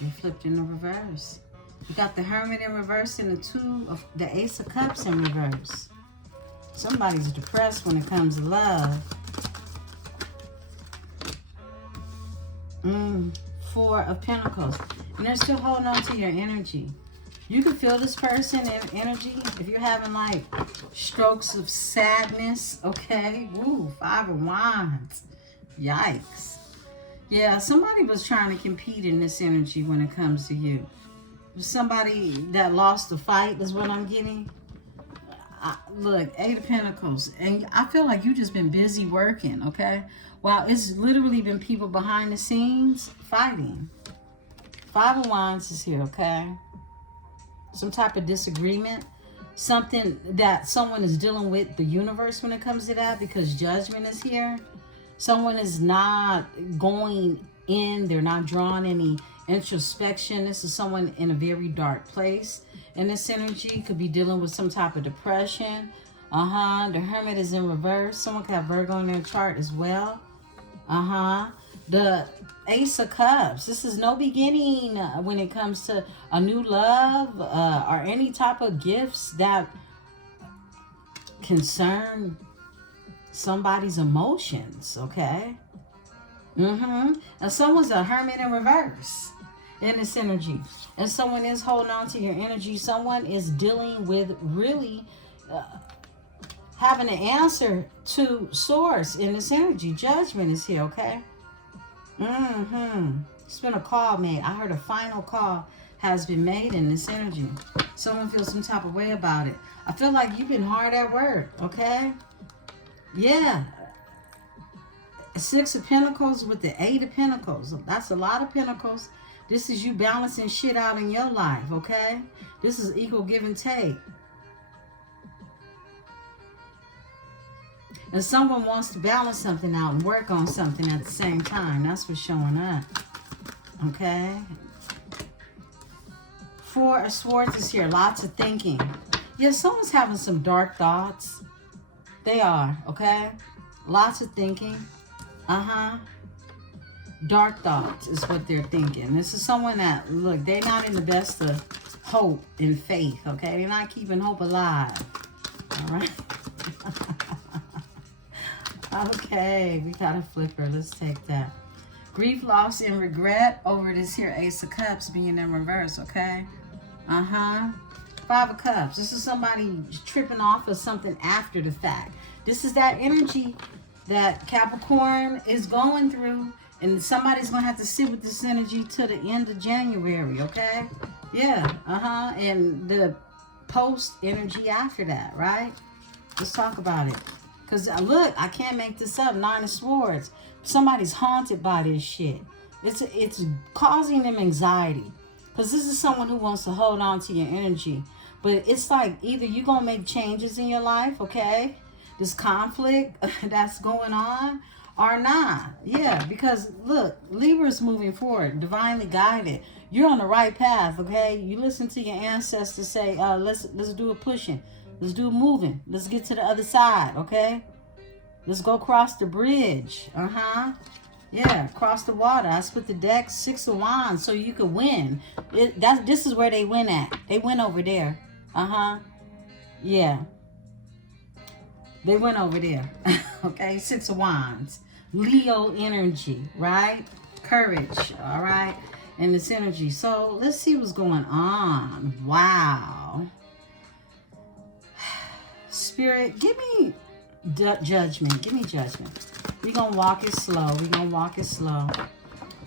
They flipped in the reverse. You got the Hermit in reverse and the Ace of Cups in reverse. Somebody's depressed when it comes to love. Four of Pentacles. And they're still holding on to your energy. You can feel this person in energy. If you're having like strokes of sadness, okay? Woo, Five of Wands. Yikes. Yeah, somebody was trying to compete in this energy when it comes to you. Somebody that lost the fight is what I'm getting. Look, Eight of Pentacles. And I feel like you just been busy working, okay? Wow, it's literally been people behind the scenes fighting. Five of Wands is here, okay? Some type of disagreement. Something that someone is dealing with the universe when it comes to that, because Judgment is here. Someone is not going in. They're not drawing any introspection. This is someone in a very dark place. And this energy could be dealing with some type of depression. The Hermit is in reverse. Someone could have Virgo in their chart as well. The Ace of Cups. This is no beginning when it comes to a new love or any type of gifts that concern somebody's emotions, okay? And someone's a Hermit in reverse in this energy. And someone is holding on to your energy. Someone is dealing with really having an answer to source in this energy. Judgment is here, okay? It's been a call made. I heard a final call has been made in this energy. Someone feels some type of way about it. I feel like you've been hard at work, okay? Yeah. 6 of Pentacles with the 8 of Pentacles. That's a lot of Pentacles. This is you balancing shit out in your life, okay? This is equal give and take. And someone wants to balance something out and work on something at the same time. That's what's showing up. Okay? 4 of Swords is here. Lots of thinking. Yeah, someone's having some dark thoughts. They are, okay? Lots of thinking. Dark thoughts is what they're thinking. This is someone that, look, they're not in the best of hope and faith, okay? They're not keeping hope alive. All right? Okay, we got a flipper. Let's take that. Grief, loss, and regret over this here Ace of Cups being in reverse, okay? 5 of Cups. This is somebody tripping off of something after the fact. This is that energy that Capricorn is going through, and somebody's going to have to sit with this energy till the end of January, okay? Yeah, and the post energy after that, right? Let's talk about it. Because, look, I can't make this up. 9 of Swords. Somebody's haunted by this shit. It's causing them anxiety. Because this is someone who wants to hold on to your energy. But it's like either you're going to make changes in your life, okay? This conflict that's going on, or not. Yeah, because, look, Libra's moving forward, divinely guided. You're on the right path, okay? You listen to your ancestors say, let's do a pushing. Let's do a moving. Let's get to the other side, okay? Let's go across the bridge. Yeah, across the water. I split the deck 6 of Wands so you could win. This is where they win at. They win over there. Yeah. They went over there. Okay, 6 of Wands. Leo energy, right? Courage, all right? And this energy. So let's see what's going on. Wow. Spirit, give me judgment. Give me judgment. We're going to walk it slow. We're going to walk it slow.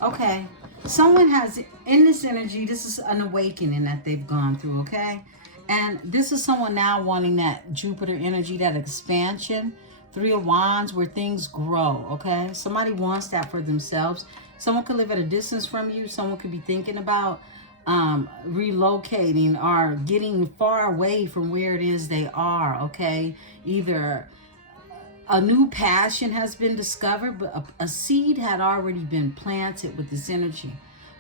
Okay. Someone has, in this energy, this is an awakening that they've gone through, okay? And this is someone now wanting that Jupiter energy, that expansion. 3 of Wands, where things grow, okay? Somebody wants that for themselves. Someone could live at a distance from you. Someone could be thinking about relocating or getting far away from where it is they are, okay? Either a new passion has been discovered, but a seed had already been planted with this energy,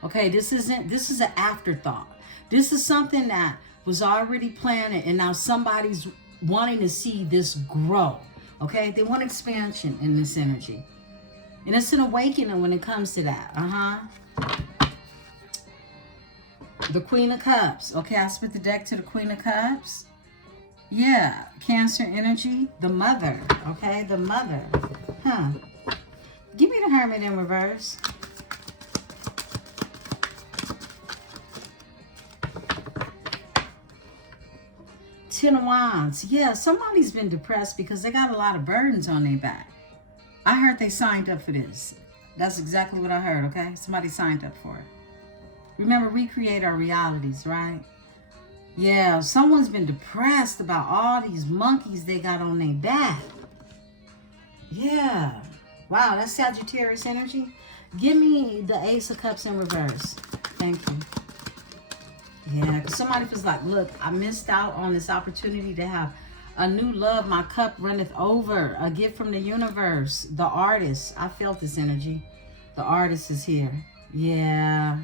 okay? This is an afterthought. This is something that was already planted, and now somebody's wanting to see this grow, okay? They want expansion in this energy, and it's an awakening when it comes to that. The Queen of Cups. Okay, I split the deck to the Queen of Cups. Yeah, Cancer energy. The Mother. Okay, the Mother. Give me the Hermit in reverse. Ten of Wands. Yeah, somebody's been depressed because they got a lot of burdens on their back. I heard they signed up for this. That's exactly what I heard, okay? Somebody signed up for it. Remember, we create our realities, right? Yeah, someone's been depressed about all these monkeys they got on their back. Yeah. Wow, that's Sagittarius energy. Give me the Ace of Cups in reverse. Thank you. Yeah, because somebody feels like, look, I missed out on this opportunity to have a new love. My cup runneth over. A gift from the universe. The Artist. I felt this energy. The Artist is here. Yeah.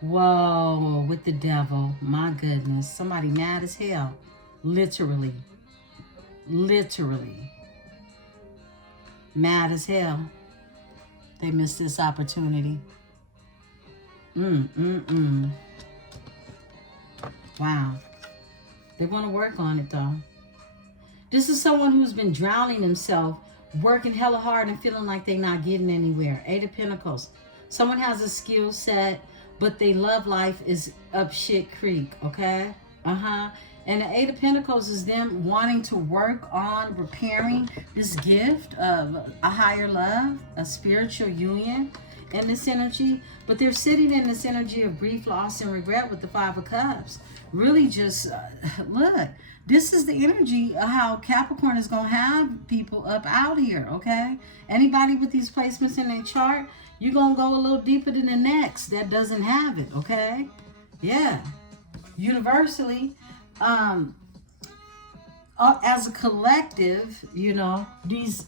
Whoa, with the Devil. My goodness. Somebody mad as hell. Literally. Literally. Mad as hell. They missed this opportunity. Wow. They want to work on it, though. This is someone who's been drowning himself, working hella hard and feeling like they're not getting anywhere. 8 of Pentacles. Someone has a skill set, but they love life is up shit creek, okay? And And the Eight of Pentacles is them wanting to work on repairing this gift of a higher love, a spiritual union in this energy. But they're sitting in this energy of grief, loss, and regret with the Five of Cups. Really just, look, this is the energy of how Capricorn is going to have people up out here, okay? Anybody with these placements in their chart, you're going to go a little deeper than the next that doesn't have it, okay? Yeah. Universally, as a collective, you know, these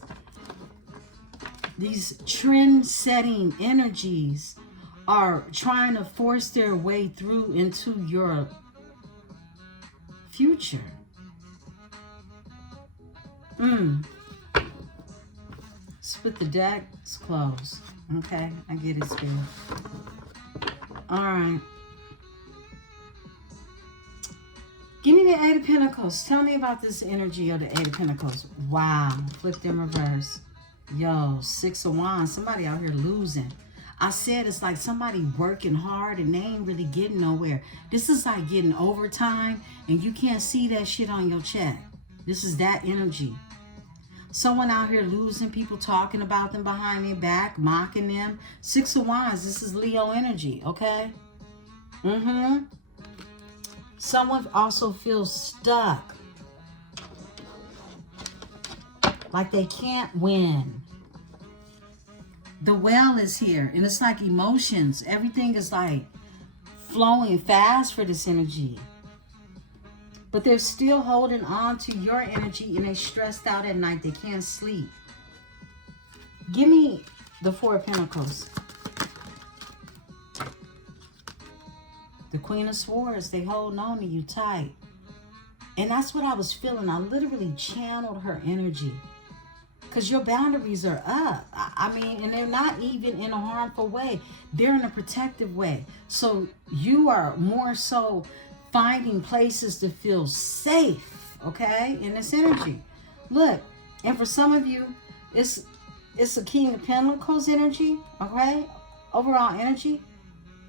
trend-setting energies are trying to force their way through into your future. Split the deck, it's closed. Okay, I get it, Spirit. All right. Give me the Eight of Pentacles. Tell me about this energy of the Eight of Pentacles. Wow. Flipped in reverse. Yo, Six of Wands. Somebody out here losing. I said it's like somebody working hard and they ain't really getting nowhere. This is like getting overtime and you can't see that shit on your check. This is that energy. Someone out here losing, people talking about them behind their back, mocking them. Six of Wands. This is Leo energy, okay? Someone also feels stuck. Like they can't win. The well is here. And it's like emotions. Everything is like flowing fast for this energy. But they're still holding on to your energy and they're stressed out at night. They can't sleep. Give me the Four of Pentacles. The Queen of Swords, they holding on to you tight. And that's what I was feeling. I literally channeled her energy. Because your boundaries are up. I mean, and they're not even in a harmful way. They're in a protective way. So you are more so finding places to feel safe, okay, in this energy. Look, and for some of you, it's a King of Pentacles energy, okay? Overall energy,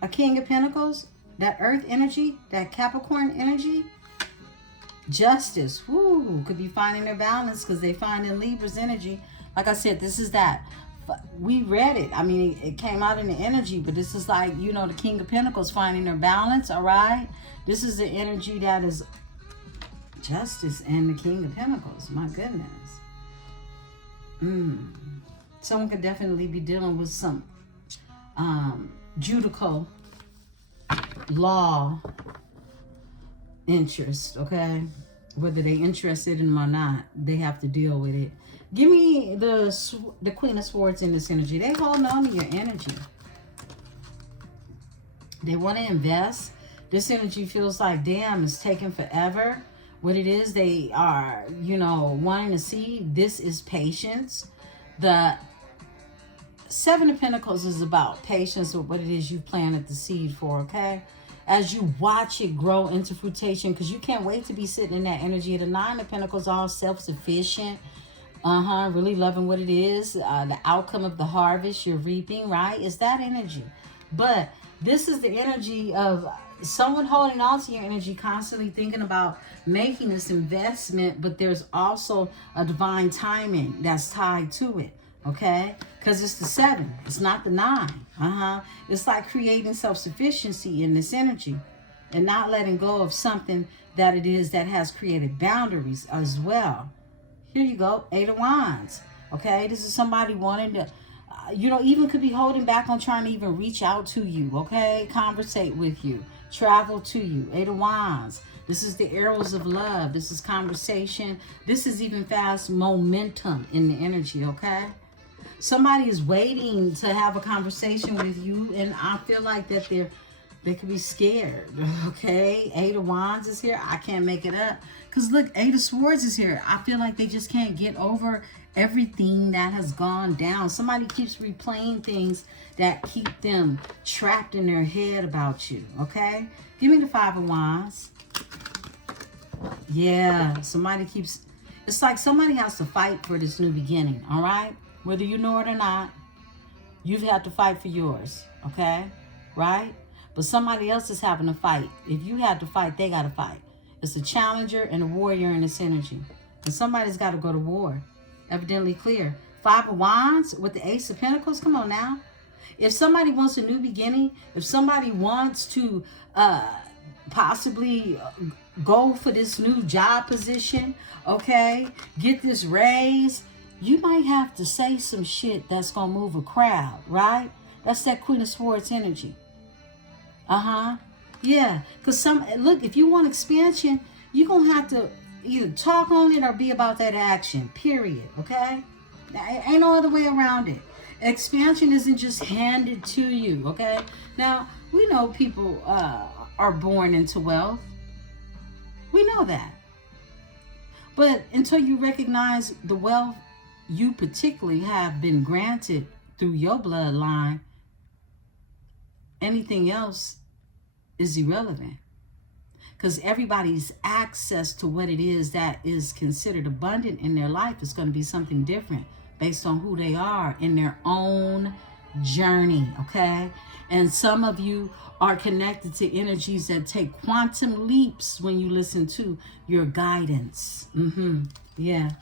a King of Pentacles. That Earth energy, that Capricorn energy, justice, woo, could be finding their balance because they find in Libra's energy. Like I said, this is that. We read it. I mean, it came out in the energy, but this is like, you know, the King of Pentacles finding their balance, all right? This is the energy that is justice and the King of Pentacles. My goodness. Someone could definitely be dealing with some judicial law interest, okay? Whether they interested in them or not, they have to deal with it. Give me the Queen of Swords in this energy. They holding on to your energy. They want to invest. This energy feels like, damn, it's taking forever. What it is, they are, you know, wanting to see. This is patience. The Seven of Pentacles is about patience with what it is you planted the seed for, okay? As you watch it grow into fruition, because you can't wait to be sitting in that energy. The Nine of Pentacles, all self-sufficient, really loving what it is, the outcome of the harvest you're reaping, right? It's that energy. But this is the energy of someone holding on to your energy, constantly thinking about making this investment, but there's also a divine timing that's tied to it. Okay, because it's the 7, it's not the 9. It's like creating self-sufficiency in this energy and not letting go of something that it is that has created boundaries as well. Here you go, Eight of Wands. Okay, this is somebody wanting to, you know, even could be holding back on trying to even reach out to you. Okay, conversate with you, travel to you. Eight of Wands. This is the arrows of love. This is conversation. This is even fast momentum in the energy. Okay. Somebody is waiting to have a conversation with you, and I feel like that they could be scared, okay? Eight of Wands is here. I can't make it up. Because look, Eight of Swords is here. I feel like they just can't get over everything that has gone down. Somebody keeps replaying things that keep them trapped in their head about you, okay? Give me the Five of Wands. Yeah, somebody keeps... It's like somebody has to fight for this new beginning, all right? Whether you know it or not, you've had to fight for yours, okay? Right? But somebody else is having to fight. If you had to fight, they got to fight. It's a challenger and a warrior in this energy. And somebody's got to go to war. Evidently clear. Five of Wands with the Ace of Pentacles. Come on now. If somebody wants a new beginning, if somebody wants to possibly go for this new job position, okay, get this raise, you might have to say some shit that's going to move a crowd, right? That's that Queen of Swords energy. Yeah, because look, if you want expansion, you're going to have to either talk on it or be about that action, period, okay? Ain't no other way around it. Expansion isn't just handed to you, okay? Now, we know people are born into wealth. We know that. But until you recognize the wealth you particularly have been granted through your bloodline, anything else is irrelevant. Because everybody's access to what it is that is considered abundant in their life is going to be something different based on who they are in their own journey, okay? And some of you are connected to energies that take quantum leaps when you listen to your guidance. Yeah.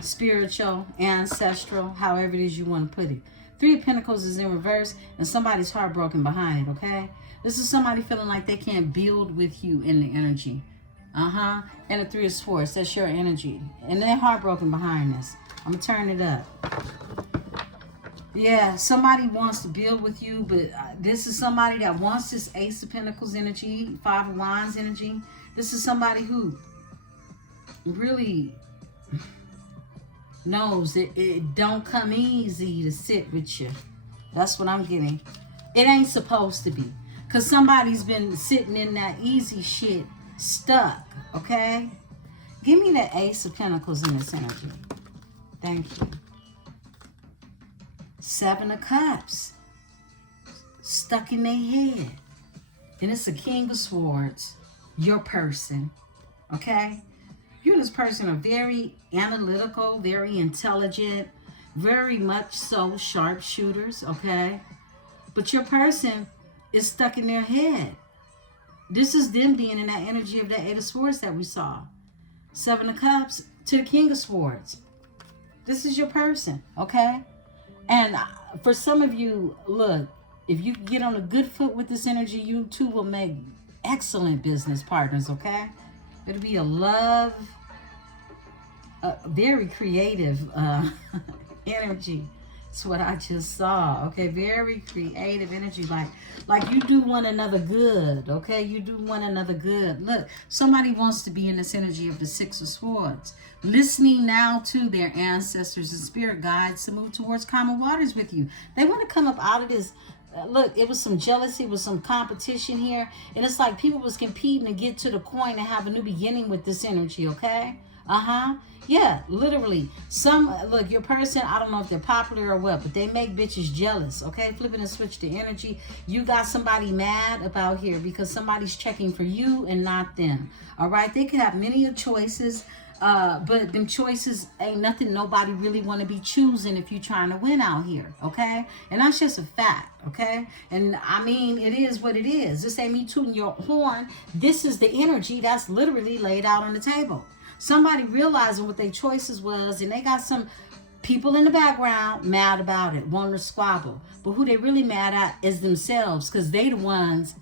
Spiritual, ancestral, however it is you want to put it. Three of Pentacles is in reverse, and somebody's heartbroken behind it, okay? This is somebody feeling like they can't build with you in the energy. And the Three of Swords, that's your energy. And they're heartbroken behind this. I'm going to turn it up. Yeah, somebody wants to build with you, but this is somebody that wants this Ace of Pentacles energy, Five of Wands energy. This is somebody who really knows that it don't come easy to sit with you. That's what I'm getting. It ain't supposed to be. Because somebody's been sitting in that easy shit stuck, okay? Give me the Ace of Pentacles in this energy. Thank you. Seven of Cups. Stuck in their head. And it's a King of Swords. Your person. Okay? You and this person are very analytical, very intelligent, very much so sharpshooters, okay? But your person is stuck in their head. This is them being in that energy of the Eight of Swords that we saw. Seven of Cups to the King of Swords. This is your person, okay? And for some of you, look, if you get on a good foot with this energy, you two will make excellent business partners, okay? It'll be a love, very creative energy. That's what I just saw, okay? Very creative energy, like you do one another good, okay? You do one another good. Look, somebody wants to be in this energy of the Six of Swords, listening now to their ancestors and spirit guides to move towards common waters with you. They want to come up out of this. Look, it was some jealousy, it was some competition here, and it's like people was competing to get to the coin and have a new beginning with this energy, okay? Yeah, literally. Look, your person, I don't know if they're popular or what, but they make bitches jealous, okay? Flipping and switch the energy. You got somebody mad about here because somebody's checking for you and not them, all right? They could have many choices, but them choices ain't nothing nobody really want to be choosing if you're trying to win out here, okay? And that's just a fact, okay? And I mean, it is what it is. This ain't me tooting your horn. This is the energy that's literally laid out on the table. Somebody realizing what their choices was, and they got some people in the background mad about it, wanting to squabble. But who they really mad at is themselves, because they the ones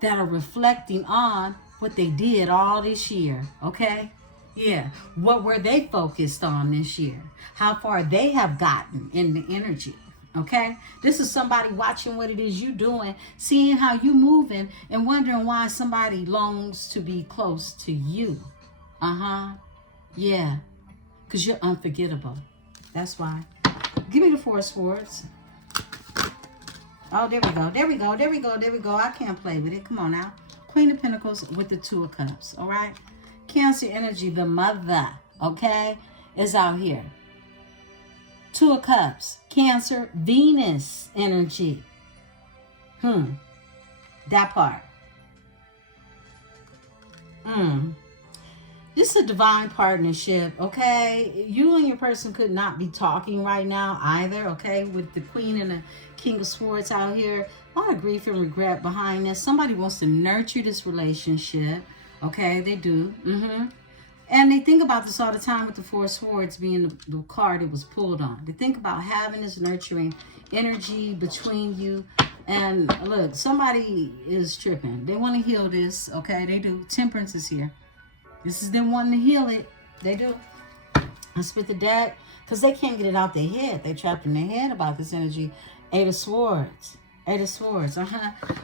that are reflecting on what they did all this year, okay? Yeah, what were they focused on this year? How far they have gotten in the energy, okay? This is somebody watching what it is you doing, seeing how you moving, and wondering why somebody longs to be close to you. Yeah, because you're unforgettable. That's why. Give me the Four of Swords. Oh, there we go. There we go. There we go. There we go. I can't play with it. Come on now. Queen of Pentacles with the Two of Cups. All right. Cancer energy, the mother, okay, is out here. Two of Cups. Cancer, Venus energy. That part. This is a divine partnership, okay? You and your person could not be talking right now either, okay? With the Queen and the King of Swords out here. A lot of grief and regret behind this. Somebody wants to nurture this relationship, Okay, they do. And they think about this all the time with the Four of Swords being the card it was pulled on. They think about having this nurturing energy between you. And look, somebody is tripping. They want to heal this. Okay, they do. Temperance is here. This is them wanting to heal it. They do. I split the deck because they can't get it out their head. They trapped in their head about this energy. Eight of Swords. Eight of Swords.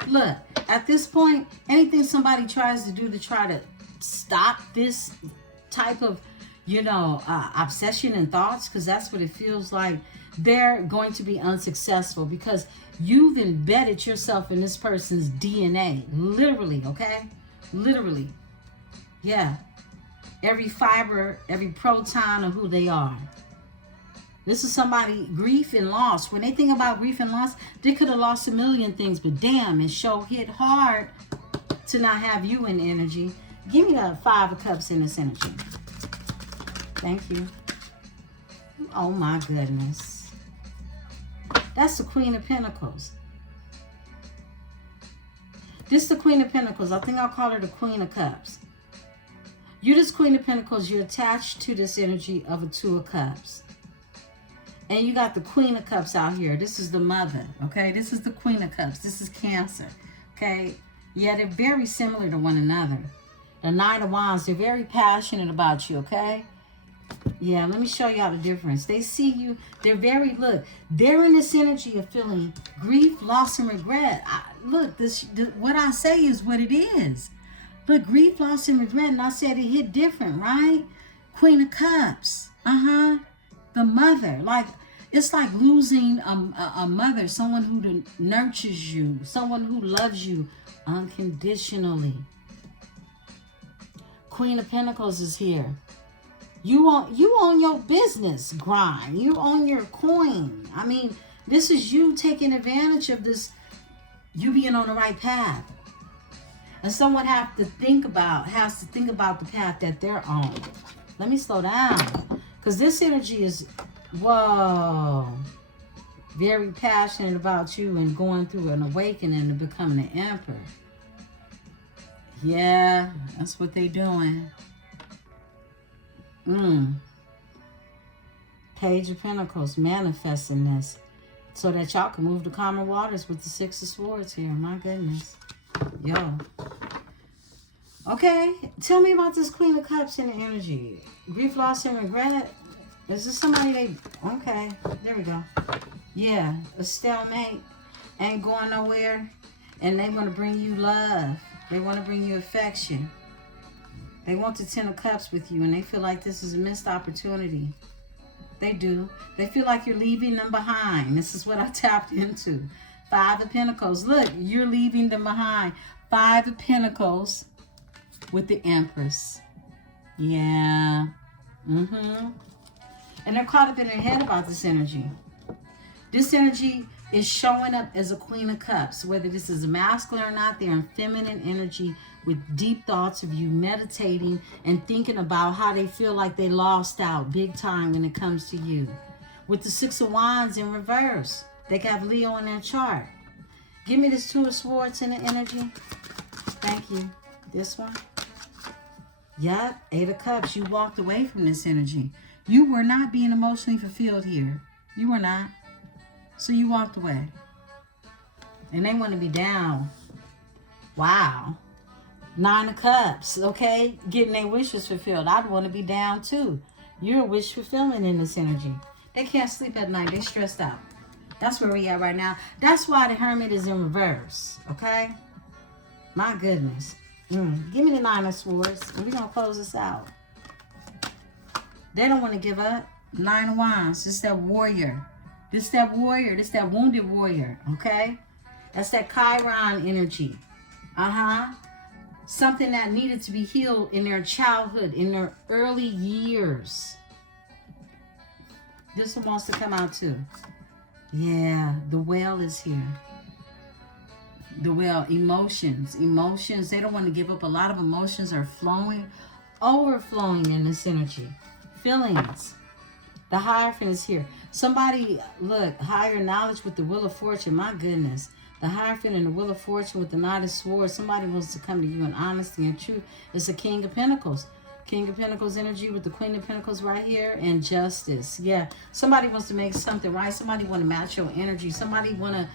Look, at this point, anything somebody tries to do to try to stop this type of, obsession and thoughts, because that's what it feels like, they're going to be unsuccessful because you've embedded yourself in this person's DNA. Literally, okay? Literally. Yeah. Every fiber, every proton of who they are. This is somebody, grief and loss. When they think about grief and loss, they could have lost a million things, but damn, it sure hit hard to not have you in energy. Give me the Five of Cups in this energy. Thank you. Oh my goodness. That's the Queen of Pentacles. This is the Queen of Pentacles. I think I'll call her the Queen of Cups. You, this Queen of Pentacles, you're attached to this energy of a Two of Cups. And you got the Queen of Cups out here. This is the mother, okay? This is the Queen of Cups. This is Cancer, okay? Yeah, they're very similar to one another. The Nine of Wands, they're very passionate about you, okay? Yeah, let me show you all the difference. They see you. They're very, look, they're in this energy of feeling grief, loss, and regret. What I say is what it is. But grief, loss, and regret, and I said it hit different, right? Queen of Cups. The mother. It's like losing a mother, someone who nurtures you, someone who loves you unconditionally. Queen of Pentacles is here. You on your business grind. You on your coin. I mean, this is you taking advantage of this, you being on the right path. And someone has to think about the path that they're on. Let me slow down. Because this energy is, whoa, very passionate about you and going through an awakening and becoming an emperor. Yeah, that's what they doing. Page of Pentacles, manifesting this so that y'all can move the calmer waters with the Six of Swords here. My goodness. Yo. Okay, tell me about this Queen of Cups in the energy. Grief, loss, and regret. Is this somebody okay, there we go. Yeah, a stalemate, ain't going nowhere, and they want to bring you love. They want to bring you affection. They want the Ten of Cups with you, and they feel like this is a missed opportunity. They do. They feel like you're leaving them behind. This is what I tapped into. Five of Pentacles. Look, you're leaving them behind. Five of Pentacles with the Empress. Yeah. And they're caught up in their head about this energy. This energy is showing up as a Queen of Cups. Whether this is masculine or not, they're in feminine energy with deep thoughts of you meditating and thinking about how they feel like they lost out big time when it comes to you. With the Six of Wands in reverse, they have Leo in their chart. Give me this Two of Swords in the energy. Thank you. This one. Yep, Eight of Cups. You walked away from this energy. You were not being emotionally fulfilled here. You were not. So you walked away. And they want to be down. Wow. Nine of Cups, okay? Getting their wishes fulfilled. I'd want to be down too. You're a wish fulfillment in this energy. They can't sleep at night. They're stressed out. That's where we are right now. That's why the Hermit is in reverse, okay? My goodness. Give me the Nine of Swords, and we're going to close this out. They don't want to give up. Nine of Wands. This is that warrior. This is that warrior. This is that wounded warrior, okay? That's that Chiron energy. Something that needed to be healed in their childhood, in their early years. This one wants to come out too. Yeah, the Whale is here. The Whale, emotions. Emotions, they don't want to give up. A lot of emotions are flowing, overflowing in this energy. Feelings. The Hierophant is here. Somebody, look, higher knowledge with the Wheel of Fortune. My goodness. The Hierophant and the Wheel of Fortune with the Knight of Swords. Somebody wants to come to you in honesty and truth. It's the King of Pentacles. King of Pentacles energy with the Queen of Pentacles right here. And Justice. Yeah. Somebody wants to make something right. Somebody want to match your energy. Somebody wanna.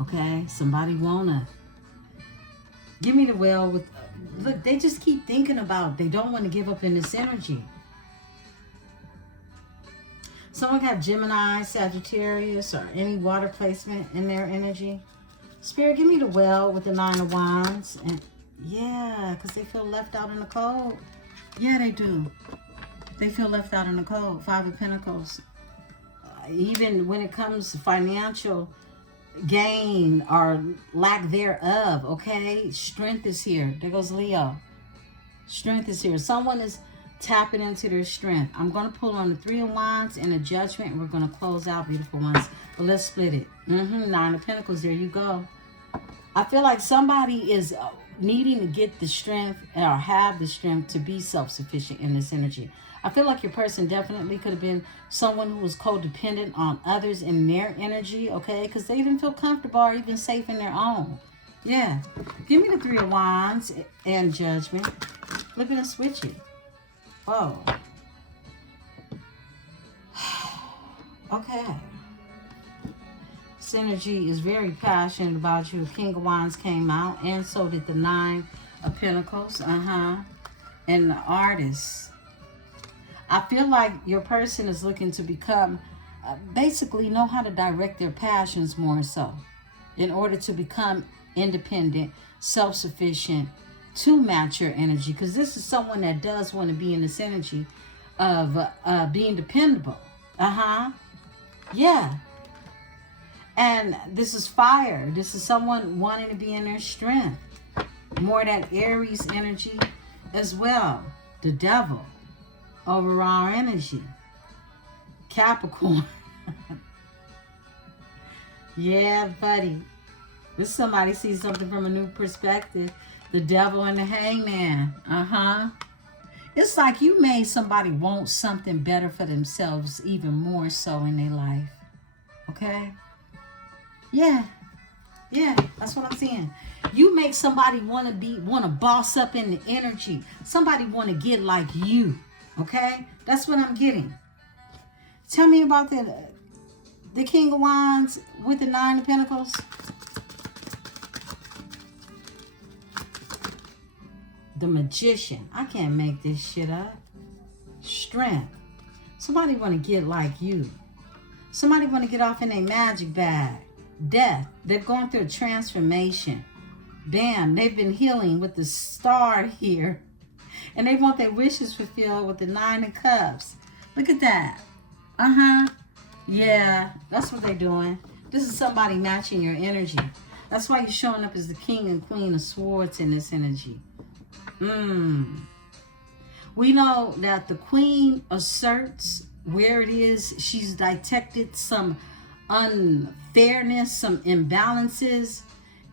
Okay? Somebody wanna. Give me the Well with... Look, they just keep thinking about... They don't want to give up in this energy. Someone got Gemini, Sagittarius, or any water placement in their energy. Spirit, give me the Well with the Nine of Wands. And yeah, because they feel left out in the cold. Yeah, they do. They feel left out in the cold. Five of Pentacles. Even when it comes to financial gain or lack thereof, okay? Strength is here. There goes Leo. Strength is here. Someone is tapping into their strength. I'm going to pull on the Three of Wands and a Judgment. And we're going to close out, beautiful ones. But let's split it. Nine of Pentacles. There you go. I feel like somebody is needing to get the strength or have the strength to be self-sufficient in this energy. I feel like your person definitely could have been someone who was codependent on others in their energy, okay? Because they didn't feel comfortable or even safe in their own. Yeah. Give me the Three of Wands and Judgment. Flip it and switch it. Whoa. Okay. This energy is very passionate about you. King of Wands came out, and so did the Nine of Pentacles. And the Artist. I feel like your person is looking to become, basically know how to direct their passions more so, in order to become independent, self-sufficient, to match your energy. Because this is someone that does want to be in this energy of being dependable. Yeah. And this is fire. This is someone wanting to be in their strength. More that Aries energy as well. The Devil. Over our energy. Capricorn. Yeah, buddy. This somebody sees something from a new perspective. The Devil and the Hangman. It's like you made somebody want something better for themselves even more so in their life. Okay? Yeah. Yeah, that's what I'm saying. You make somebody want to boss up in the energy. Somebody want to get like you. Okay? That's what I'm getting. Tell me about the King of Wands with the Nine of Pentacles. The Magician. I can't make this shit up. Strength. Somebody want to get like you. Somebody want to get off in a magic bag. Death. They've gone through a transformation. Bam. They've been healing with the Star here. And they want their wishes fulfilled with the Nine of Cups. Look at that. Yeah, that's what they're doing. This is somebody matching your energy. That's why you're showing up as the King and Queen of Swords in this energy. We know that the Queen asserts where it is she's detected some unfairness, some imbalances,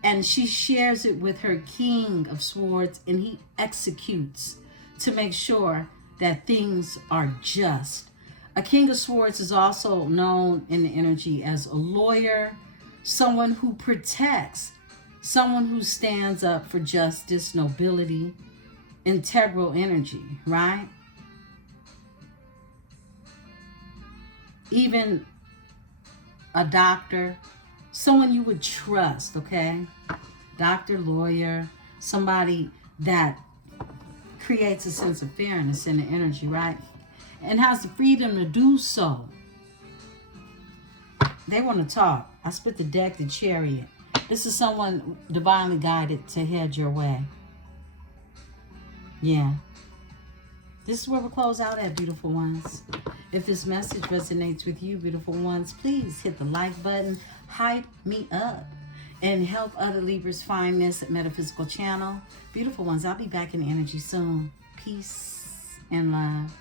and she shares it with her King of Swords, and he executes to make sure that things are just. A King of Swords is also known in the energy as a lawyer, someone who protects, someone who stands up for justice, nobility, integral energy, right? Even a doctor, someone you would trust, okay? Doctor, lawyer, somebody that creates a sense of fairness in the energy, right? And has the freedom to do so. They want to talk. I split the deck, the Chariot. This is someone divinely guided to head your way. Yeah. This is where we'll close out at, beautiful ones. If this message resonates with you, beautiful ones, please hit the like button, hype me up, and help other Libras find this metaphysical channel. Beautiful ones, I'll be back in energy soon. Peace and love.